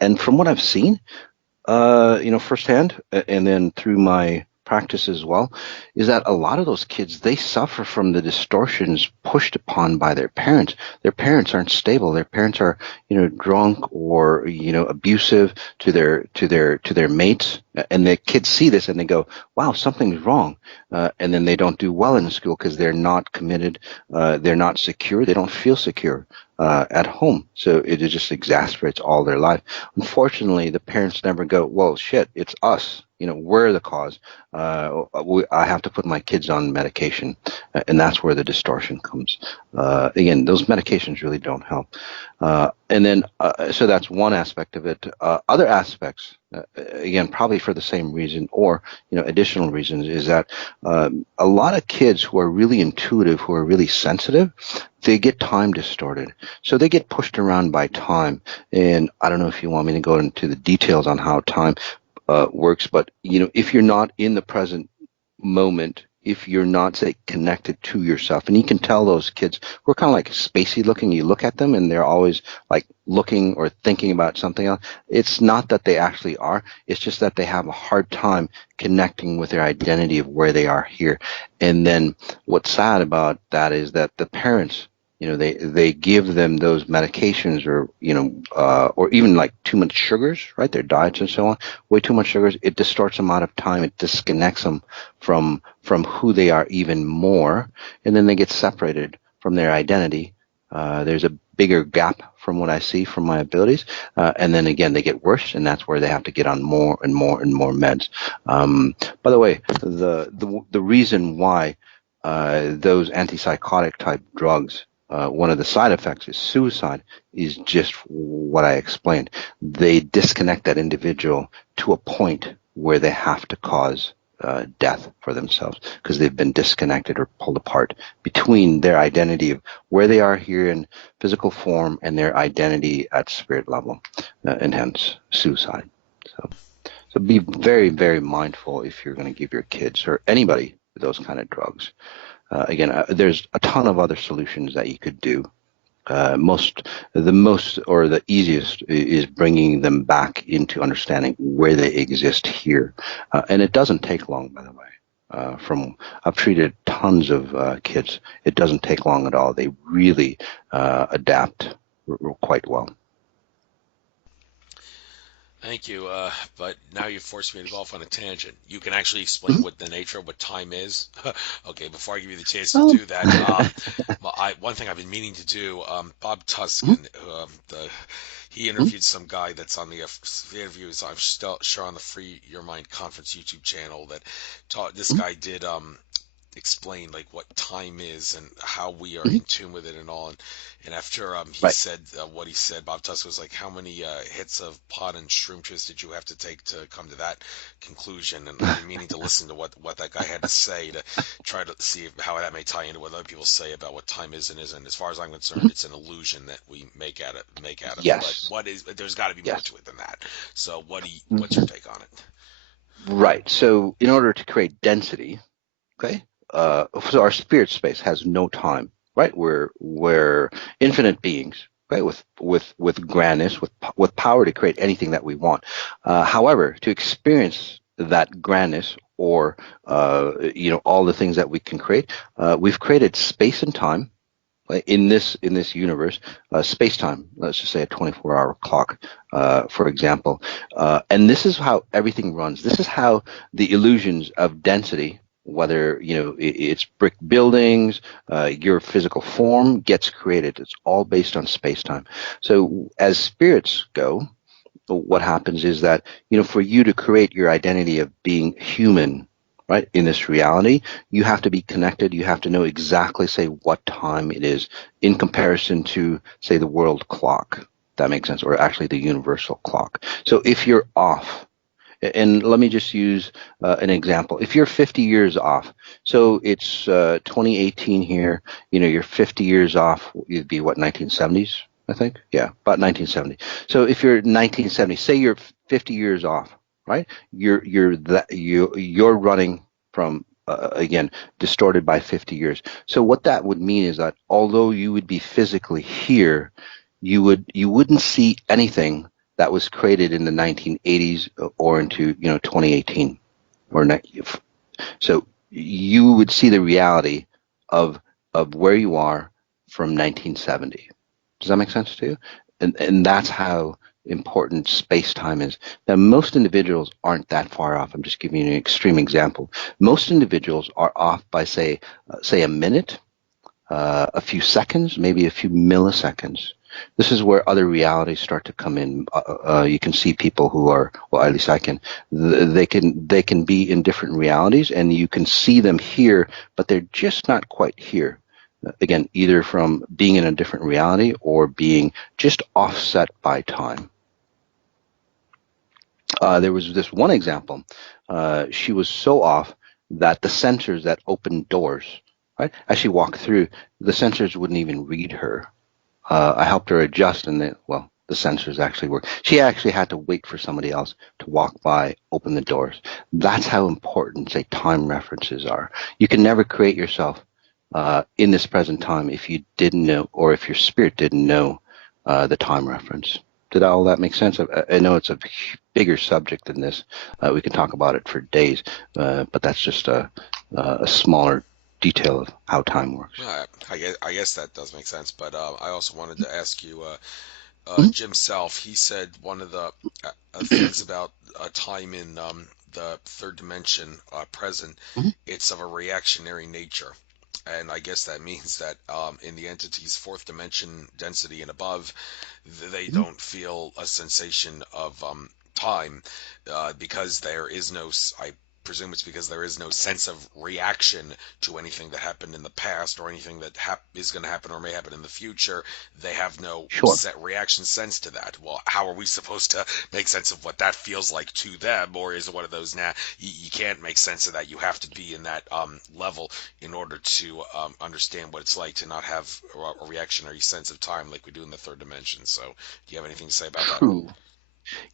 and from what I've seen firsthand, and then through my practice as well, is that a lot of those kids, they suffer from the distortions pushed upon by their parents. Their parents aren't stable. Their parents are, drunk or, abusive to their mates, and the kids see this and they go, "Wow, something's wrong," and then they don't do well in school because they're not committed, they're not secure, they don't feel secure. At home, so it just exasperates all their life. Unfortunately, the parents never go, well, shit, it's us. We're the cause. I have to put my kids on medication, and that's where the distortion comes. Again, those medications really don't help. So that's one aspect of it. Other aspects, again, probably for the same reason or additional reasons, is that a lot of kids who are really intuitive, who are really sensitive, they get time distorted. So they get pushed around by time. And I don't know if you want me to go into the details on how time works, but if you're not in the present moment, if you're not, say, connected to yourself, and you can tell those kids who are kind of like spacey looking, you look at them and they're always like looking or thinking about something else. It's not that they actually are, it's just that they have a hard time connecting with their identity of where they are here. And then what's sad about that is that the parents, they give them those medications, or or even like too much sugars, right, their diets and so on, way too much sugars. It distorts them out of time, it disconnects them from who they are even more, and then they get separated from their identity. There's a bigger gap from what I see from my abilities, and then again they get worse, and that's where they have to get on more and more and more meds. By the way, the reason why those antipsychotic type drugs, one of the side effects is suicide, is just what I explained. They disconnect that individual to a point where they have to cause death for themselves because they've been disconnected or pulled apart between their identity of where they are here in physical form and their identity at spirit level, and hence suicide. So be very, very mindful if you're going to give your kids or anybody those kind of drugs. Again, there's a ton of other solutions that you could do. The most or the easiest is bringing them back into understanding where they exist here, and it doesn't take long, by the way. From I've treated tons of kids. It doesn't take long at all. They really adapt quite well. Thank you. But now you forced me to go off on a tangent. You can actually explain Mhm. what the nature of what time is. Okay, before I give you the chance to Um, do that, one thing I've been meaning to do. Bob mhm, Tuskin, he mhm, interviewed some guy that's on the interviews. I'm still sure on the Free Your Mind Conference YouTube channel that taught. This mhm, guy did explain like what time is and how we are mhm. in tune with it and all. And after he Right. said what he said, Bob Tusk was like, "How many hits of pot and shroom twist did you have to take to come to that conclusion?" And I've been meaning to listen to what that guy had to say to try to see how that may tie into what other people say about what time is and isn't. As far as I'm concerned, Mhm. it's an illusion that we make out of. But Yes. what is? There's got to be more Yes. to it than that. So what's your Mhm. take on it? Right. So in order to create density, okay, so our spirit space has no time, right? We're infinite beings, right? With grandness, with power to create anything that we want. However, to experience that grandness or all the things that we can create, we've created space and time, right, in this universe, space time. Let's just say a 24-hour clock, for example, and this is how everything runs. This is how the illusions of density. whether it's brick buildings, your physical form gets created. It's all based on space-time. So as spirits go, what happens is that for you to create your identity of being human, right, in this reality, you have to be connected. You have to know exactly, say, what time it is in comparison to, say, the world clock. That makes sense, or actually the universal clock. So if you're off, and let me just use an example. If you're 50 years off, so it's 2018 here, you're 50 years off, it'd be what, 1970s, I think? Yeah, about 1970. So if you're 1970, say you're 50 years off, right? You're running from again, distorted by 50 years. So what that would mean is that although you would be physically here, you wouldn't see anything that was created in the 1980s or into 2018 or so you would see the reality of where you are from 1970. Does that make sense to you? And that's how important space time is. Now, most individuals aren't that far off. I'm just giving you an extreme example. Most individuals are off by say a minute, a few seconds, maybe a few milliseconds. This is where other realities start to come in. You can see people who are, well, at least I can. They can be in different realities, and you can see them here, but they're just not quite here. Again, either from being in a different reality or being just offset by time. There was this one example. She was so off that the sensors that opened doors, right, as she walked through, the sensors wouldn't even read her. I helped her adjust, and the sensors actually worked. She actually had to wait for somebody else to walk by, open the doors. That's how important, say, time references are. You can never create yourself in this present time if you didn't know, or if your spirit didn't know the time reference. Did all that make sense? I know it's a bigger subject than this. We can talk about it for days, but that's just a smaller detail of how time works. I guess that does make sense, but I also wanted to ask you, Mhm, Jim Self, he said one of the things about time in the third dimension present, mhm, it's of a reactionary nature. And I guess that means that in the entity's fourth dimension density and above, they mhm. don't feel a sensation of time because there is no, I presume it's because there is no sense of reaction to anything that happened in the past or anything that is going to happen or may happen in the future. They have no Sure. set reaction sense to that. Well, how are we supposed to make sense of what that feels like to them? Or is it one of those, nah, you can't make sense of that. You have to be in that level in order to understand what it's like to not have a reactionary sense of time like we do in the third dimension. So, do you have anything to say about that? True.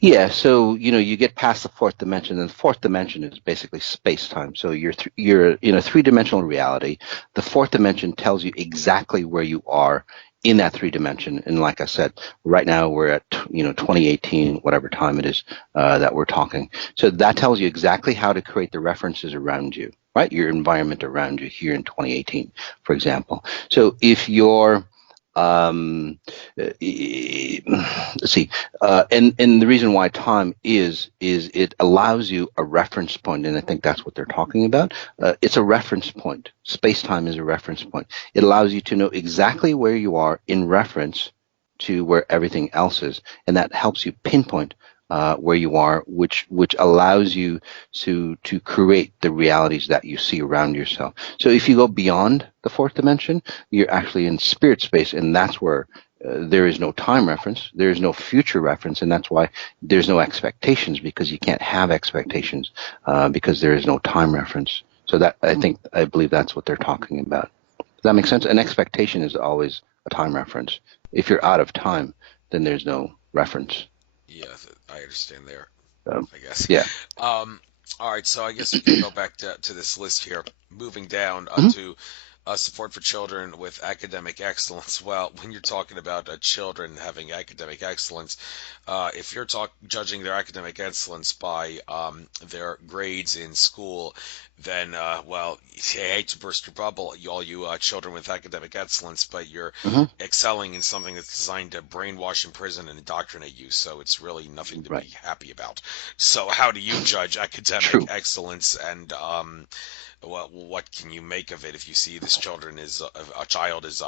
Yeah, so you get past the fourth dimension, and the fourth dimension is basically space time. So you're in a three-dimensional reality. The fourth dimension tells you exactly where you are in that three dimension. And like I said, right now we're at 2018, whatever time it is that we're talking. So that tells you exactly how to create the references around you, right? Your environment around you here in 2018, for example. So if you're let's see, and the reason why time is it allows you a reference point, and I think that's what they're talking about. It's a reference point. Space time is a reference point. It allows you to know exactly where you are in reference to where everything else is, and that helps you pinpoint where you are, which allows you to create the realities that you see around yourself. So if you go beyond the fourth dimension, you're actually in spirit space, and that's where there is no time reference, there is no future reference, and that's why there's no expectations, because you can't have expectations because there is no time reference. So that I believe that's what they're talking about. Does that make sense? An expectation is always a time reference. If you're out of time, then there's no reference. Yeah, I understand there, Um, I guess. yeah. Um, all right, so I guess we can go back to this list here. Moving down Mhm. to support for children with academic excellence. Well, when you're talking about children having academic excellence, if you're judging their academic excellence by their grades in school, then well, I hate to burst your bubble, all you children with academic excellence, but you're Hmm. excelling in something that's designed to brainwash, imprison, and indoctrinate you. So it's really nothing to Right. be happy about. So how do you judge academic True. excellence, and what can you make of it if you see this children is a child is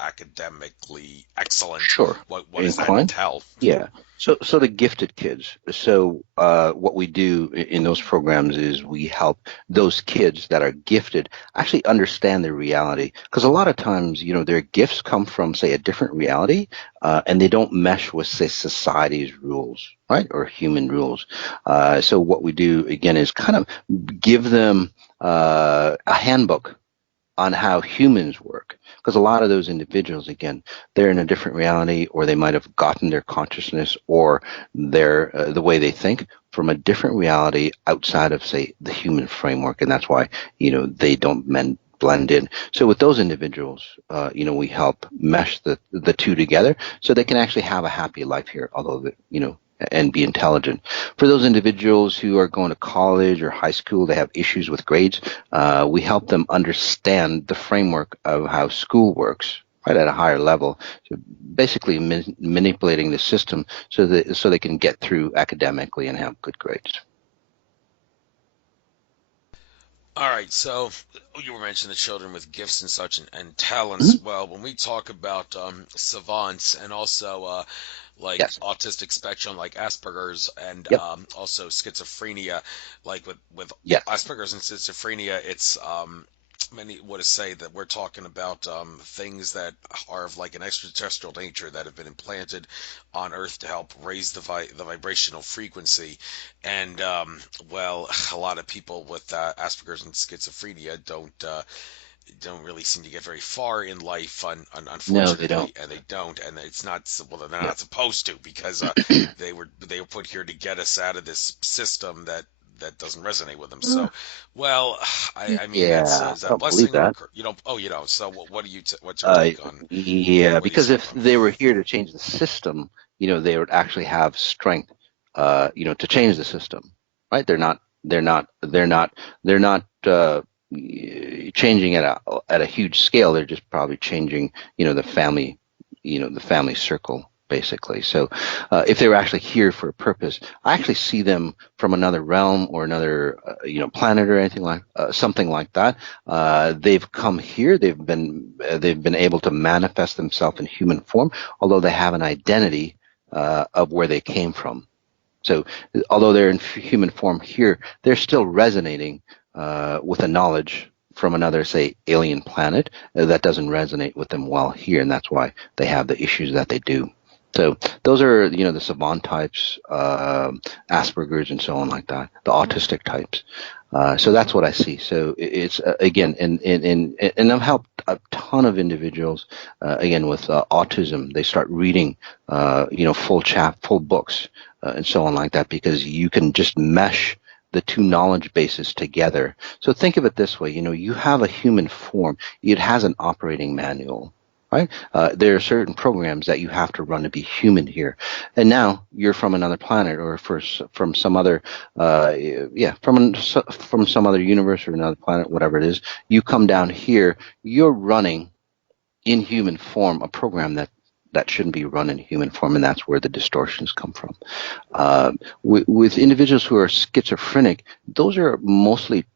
academically excellent? Sure. What does that Inclined? entail? Yeah. So the gifted kids. So what we do in those programs is we help those kids that are gifted actually understand their reality. Because a lot of times, their gifts come from, say, a different reality, and they don't mesh with, say, society's rules, right, or human rules. So what we do again is kind of give them a handbook on how humans work. Because a lot of those individuals, again, they're in a different reality, or they might have gotten their consciousness or their the way they think from a different reality outside of, say, the human framework, and that's why they don't blend in. So with those individuals, we help mesh the two together so they can actually have a happy life here, although and be intelligent. For those individuals who are going to college or high school, they have issues with grades. We help them understand the framework of how school works, right, at a higher level. So basically, manipulating the system so they can get through academically and have good grades. All right, so you were mentioning the children with gifts and such and talents. Mhm. Well, when we talk about savants and also like Yes. autistic spectrum, like Asperger's and Yep. also schizophrenia, like with Yes. Asperger's and schizophrenia, it's many would say that we're talking about things that are of like an extraterrestrial nature that have been implanted on Earth to help raise the vibrational frequency. And well, a lot of people with Asperger's and schizophrenia don't really seem to get very far in life, No, they don't. unfortunately, and they don't, and it's not well, they're Yep. not supposed to because they were put here to get us out of this system that doesn't resonate with them. Uh, So, well, I mean that's yeah, is I that a don't believe blessing or a that. curse? You know? Oh, you know. So what do you what's your Uh, take on yeah, what you because see if with them? they were here to change the system, they would actually have strength, to change the system, right? They're not changing at a huge scale. They're just probably changing, the family circle, basically. So, if they were actually here for a purpose, I actually see them from another realm or another, planet or anything like something like that. They've come here. They've been able to manifest themselves in human form, although they have an identity of where they came from. So, although they're in human form here, they're still resonating with a knowledge from another, say, alien planet that doesn't resonate with them well here, and that's why they have the issues that they do. So those are, the savant types, Asperger's, and so on like that, the autistic types. So that's what I see. So it's again, and I've helped a ton of individuals again with autism. They start reading, full books and so on like that because you can just mesh the two knowledge bases together. So think of it this way: you have a human form. It has an operating manual. Right? There are certain programs that you have to run to be human here, and now you're from another planet or from some other yeah, from some other universe or another planet, whatever it is. You come down here, you're running in human form a program that shouldn't be run in human form, and that's where the distortions come from. With individuals who are schizophrenic, those are mostly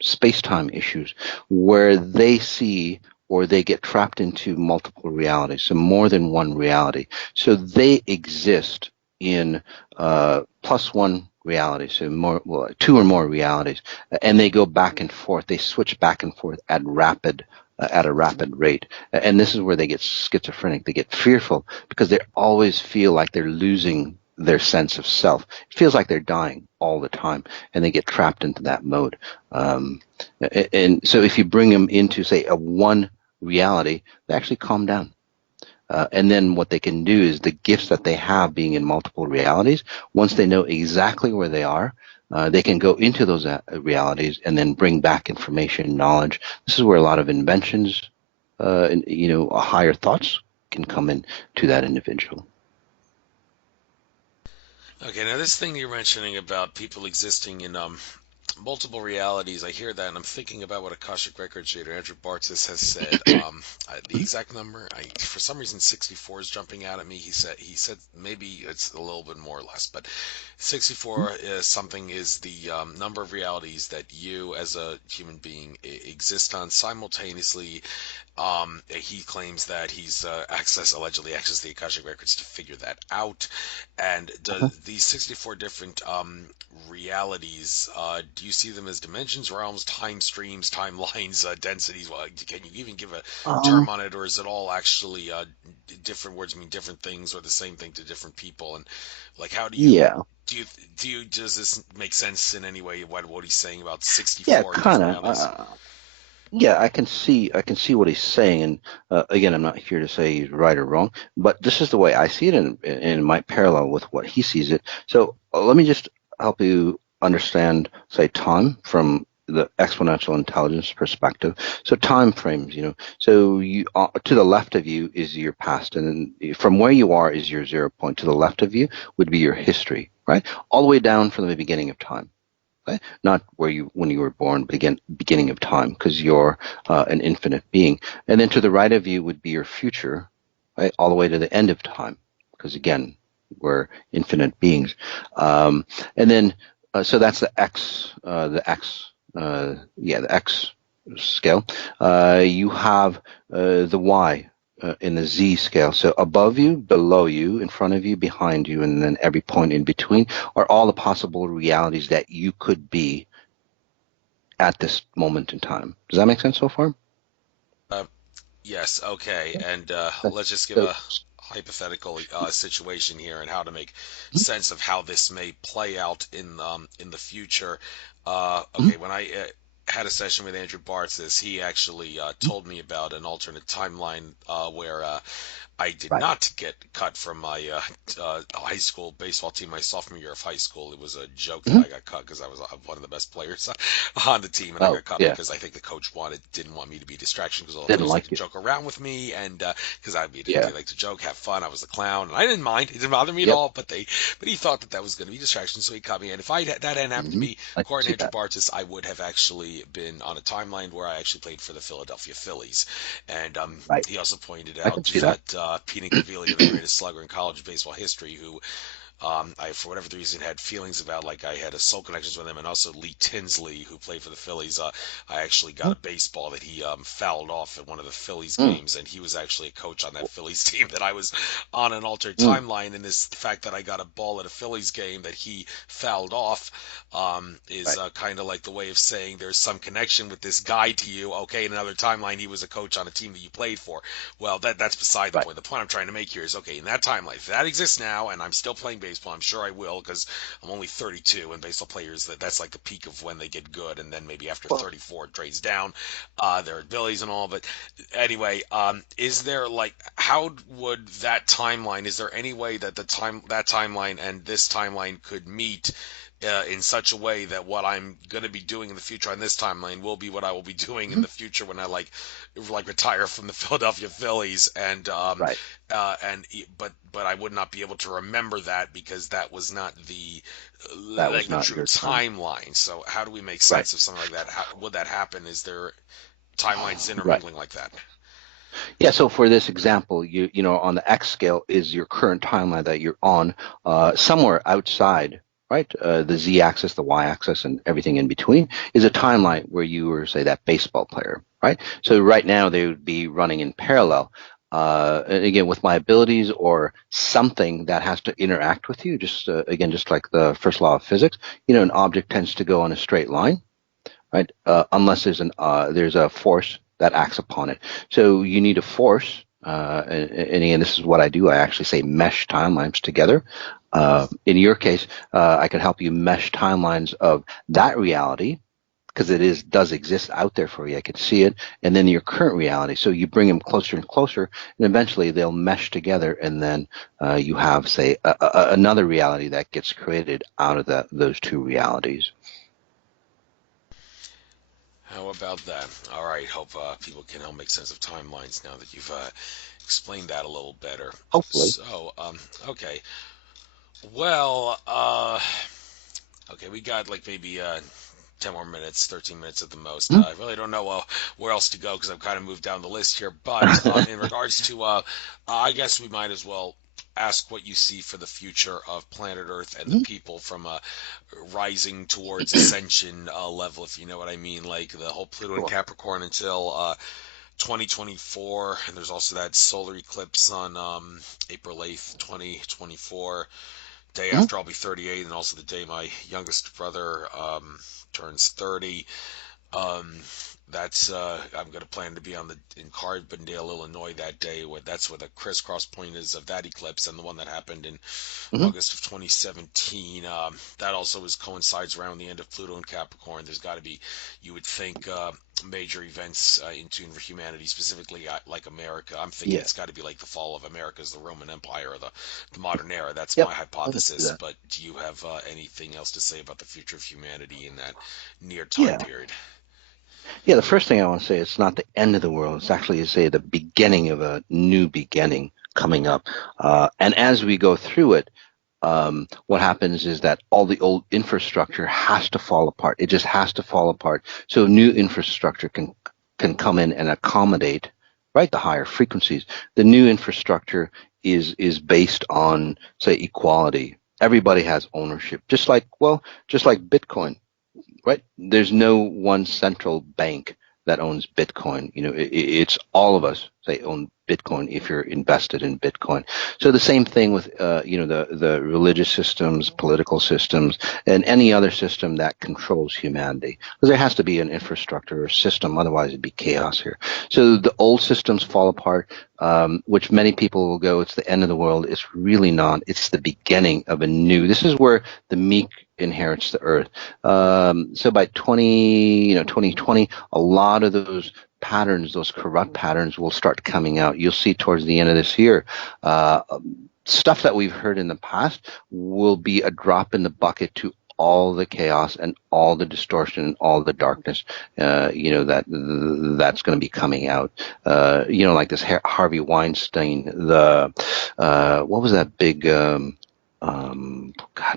space-time issues, where they see or they get trapped into multiple realities, so more than one reality. So they exist in plus one reality, so more, well, two or more realities, and they go back and forth. They switch back and forth at a rapid rate, and this is where they get schizophrenic. They get fearful because they always feel like they're losing their sense of self. It feels like they're dying all the time, and they get trapped into that mode. Um, and so, if you bring them into, say, a one reality, they actually calm down. And then what they can do is the gifts that they have being in multiple realities, once they know exactly where they are, they can go into those realities and then bring back information, knowledge. This is where a lot of inventions, and, higher thoughts can come in to that individual. Okay, now this thing you're mentioning about people existing in multiple realities. I hear that, and I'm thinking about what Akashic Records reader Andrew Bartzis has said. The exact number, for some reason, 64 is jumping out at me. He said maybe it's a little bit more or less, but 64 is something is the number of realities that you, as a human being, exist on simultaneously. He claims that he's allegedly accessed the Akashic records to figure that out. And Uh-huh. these 64 different realities, do you see them as dimensions, realms, time streams, timelines, densities? Well, can you even give a term Um, on it, or is it all actually different words mean different things, or the same thing to different people? And like, how do you yeah, do you does this make sense in any way? What he's saying about yeah, 64 kind different of. realities? Yeah, I can see what he's saying, and again, I'm not here to say he's right or wrong, but this is the way I see it, and might parallel with what he sees it. So let me just help you understand, say, time from the exponential intelligence perspective. So time frames, So you to the left of you is your past, and then from where you are is your 0 point. To the left of you would be your history, right? All the way down from the beginning of time. Okay? Not where you when you were born, but again, beginning of time, because you're an infinite being. And then to the right of you would be your future, right, all the way to the end of time, because again, we're infinite beings. And then, so that's the X scale. You have the Y. In the Z scale. So above you, below you, in front of you, behind you, and then every point in between are all the possible realities that you could be at this moment in time. Does that make sense so far? Uh, Yes, okay. And Okay. let's just give So, a hypothetical situation here and how to make sense of how this may play out in the future. mhm, Okay, when I had a session with Andrew Bartzis, he actually told me about an alternate timeline where I did right. not get cut from my high school baseball team my sophomore year of high school. It was a joke that Mhm. I got cut because I was one of the best players on the team, and I Oh, got cut yeah. because I think the coach didn't want me to be a distraction because all the Didn't players like like to you. joke around with me, and because Yeah. they like to joke, have fun. I was the clown, and I didn't mind. It didn't bother me at Yep. all. But he thought that was going to be a distraction, so he cut me. And if that hadn't happened to me, I can according to see Andrew that. Bartis, I would have actually been on a timeline where I actually played for the Philadelphia Phillies, and Right. he also pointed I out can see that. that Pete Incaviglia, the greatest slugger in college baseball history, who I, for whatever reason, had feelings about. Like I had a soul connections with him, and also Lee Tinsley, who played for the Phillies. I actually got Mhm. a baseball that he fouled off at one of the Phillies Mm, games, and he was actually a coach on that Phillies team that I was on an altered mm, timeline. And this the fact that I got a ball at a Phillies game that he fouled off is right. kind of like the way of saying there's some connection with this guy to you. Okay, in another timeline, he was a coach on a team that you played for. Well, that's beside the Right. point. The point I'm trying to make here is okay, in that timeline, if that exists now, and I'm still playing baseball, I'm sure I will because I'm only 32, and baseball players that's like the peak of when they get good, and then maybe after Well, 34 it trades down their abilities and all. But anyway, is there like how would that timeline? Is there any way that that timeline and this timeline could meet? In such a way that what I'm going to be doing in the future on this timeline will be what I will be doing in mhm, the future when I like retire from the Philadelphia Phillies right. but I would not be able to remember that because that was not the That like was the not true your time. timeline. So how do we make Right. sense of something like that? How would that happen? Is there timelines Right. intermingling like that? Yeah, so for this example, on the X scale is your current timeline that you're on, somewhere outside, right? The Z axis, the Y axis, and everything in between is a timeline where you were, say, that baseball player, right? So right now they would be running in parallel. And again, with my abilities or something that has to interact with you, just again, just like the first law of physics, an object tends to go on a straight line, right? Unless there's a force that acts upon it. So you need a force, and again, this is what I do. I actually say mesh timelines together. In your case, I can help you mesh timelines of that reality because does exist out there for you. I can see it, and then your current reality. So you bring them closer and closer, and eventually they'll mesh together, and then you have, say, another reality that gets created out of those two realities. How about that? All right. Hope people can help make sense of timelines now that you've explained that a little better. Hopefully. So, okay. Well, okay, we got like maybe 10 more minutes, 13 minutes at the most. Mhm. I really don't know where else to go because I've kind of moved down the list here. But in regards to, I guess we might as well ask what you see for the future of planet Earth and the Mhm. people from a rising towards ascension level, if you know what I mean. Like the whole Pluto and Sure. Capricorn until 2024. And there's also that solar eclipse on April 8th, 2024. Day Mhm. after I'll be 38, and also the day my youngest brother turns 30. Um, that's I'm gonna plan to be in Carbondale, Illinois that day. That's where the crisscross point is of that eclipse, and the one that happened in Mhm. August of 2017. That also coincides around the end of Pluto and Capricorn. There's got to be, you would think, major events in tune for humanity, specifically like America. I'm thinking Yeah. it's got to be like the fall of America as the Roman Empire or the modern era. That's my Yep. I can see hypothesis. that. But do you have anything else to say about the future of humanity in that near time Yeah. period? Yeah. The first thing I want to say, it's not the end of the world. It's actually to say the beginning of a new beginning coming up. And as we go through it, what happens is that all the old infrastructure has to fall apart. It just has to fall apart. So new infrastructure can come in and accommodate, right, the higher frequencies. The new infrastructure is based on, say, equality. Everybody has ownership, just like Bitcoin, right? There's no one central bank that owns Bitcoin. It's all of us say own Bitcoin if you're invested in Bitcoin. So the same thing with the religious systems, political systems, and any other system that controls humanity. Because there has to be an infrastructure or system, otherwise it'd be chaos here. So the old systems fall apart, which many people will go, it's the end of the world. It's really not. It's the beginning of a new. This is where the meek inherits the earth. So by 2020, a lot of those patterns, those corrupt patterns, will start coming out. You'll see towards the end of this year, uh, stuff that we've heard in the past will be a drop in the bucket to all the chaos and all the distortion and all the darkness, that's going to be coming out. Like this Harvey Weinstein, what was that big, God,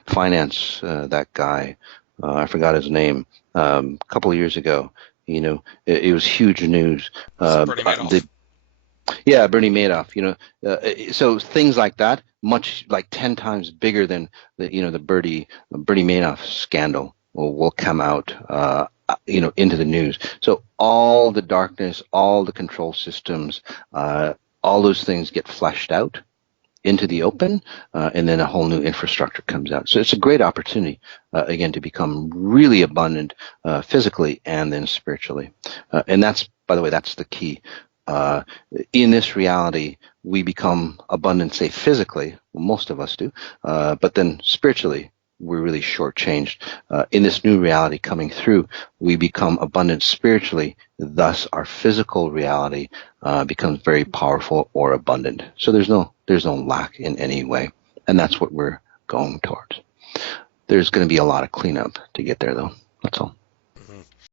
finance, that guy, I forgot his name, a couple of years ago. It was huge news. Was it Uh, Bernie uh, Madoff? the yeah, Bernie Madoff. So things like that, much like 10 times bigger than the Bernie Madoff scandal will come out. Into the news. So all the darkness, all the control systems, all those things get fleshed out into the open, and then a whole new infrastructure comes out. So it's a great opportunity, again, to become really abundant physically and then spiritually. And that's, by the way, that's the key. Uh, in this reality, we become abundant, say physically, well, most of us do, but then spiritually, we're really shortchanged. In this new reality coming through, we become abundant spiritually. Thus, our physical reality becomes very powerful or abundant. So there's no lack in any way, and that's what we're going towards. There's going to be a lot of cleanup to get there, though. That's all.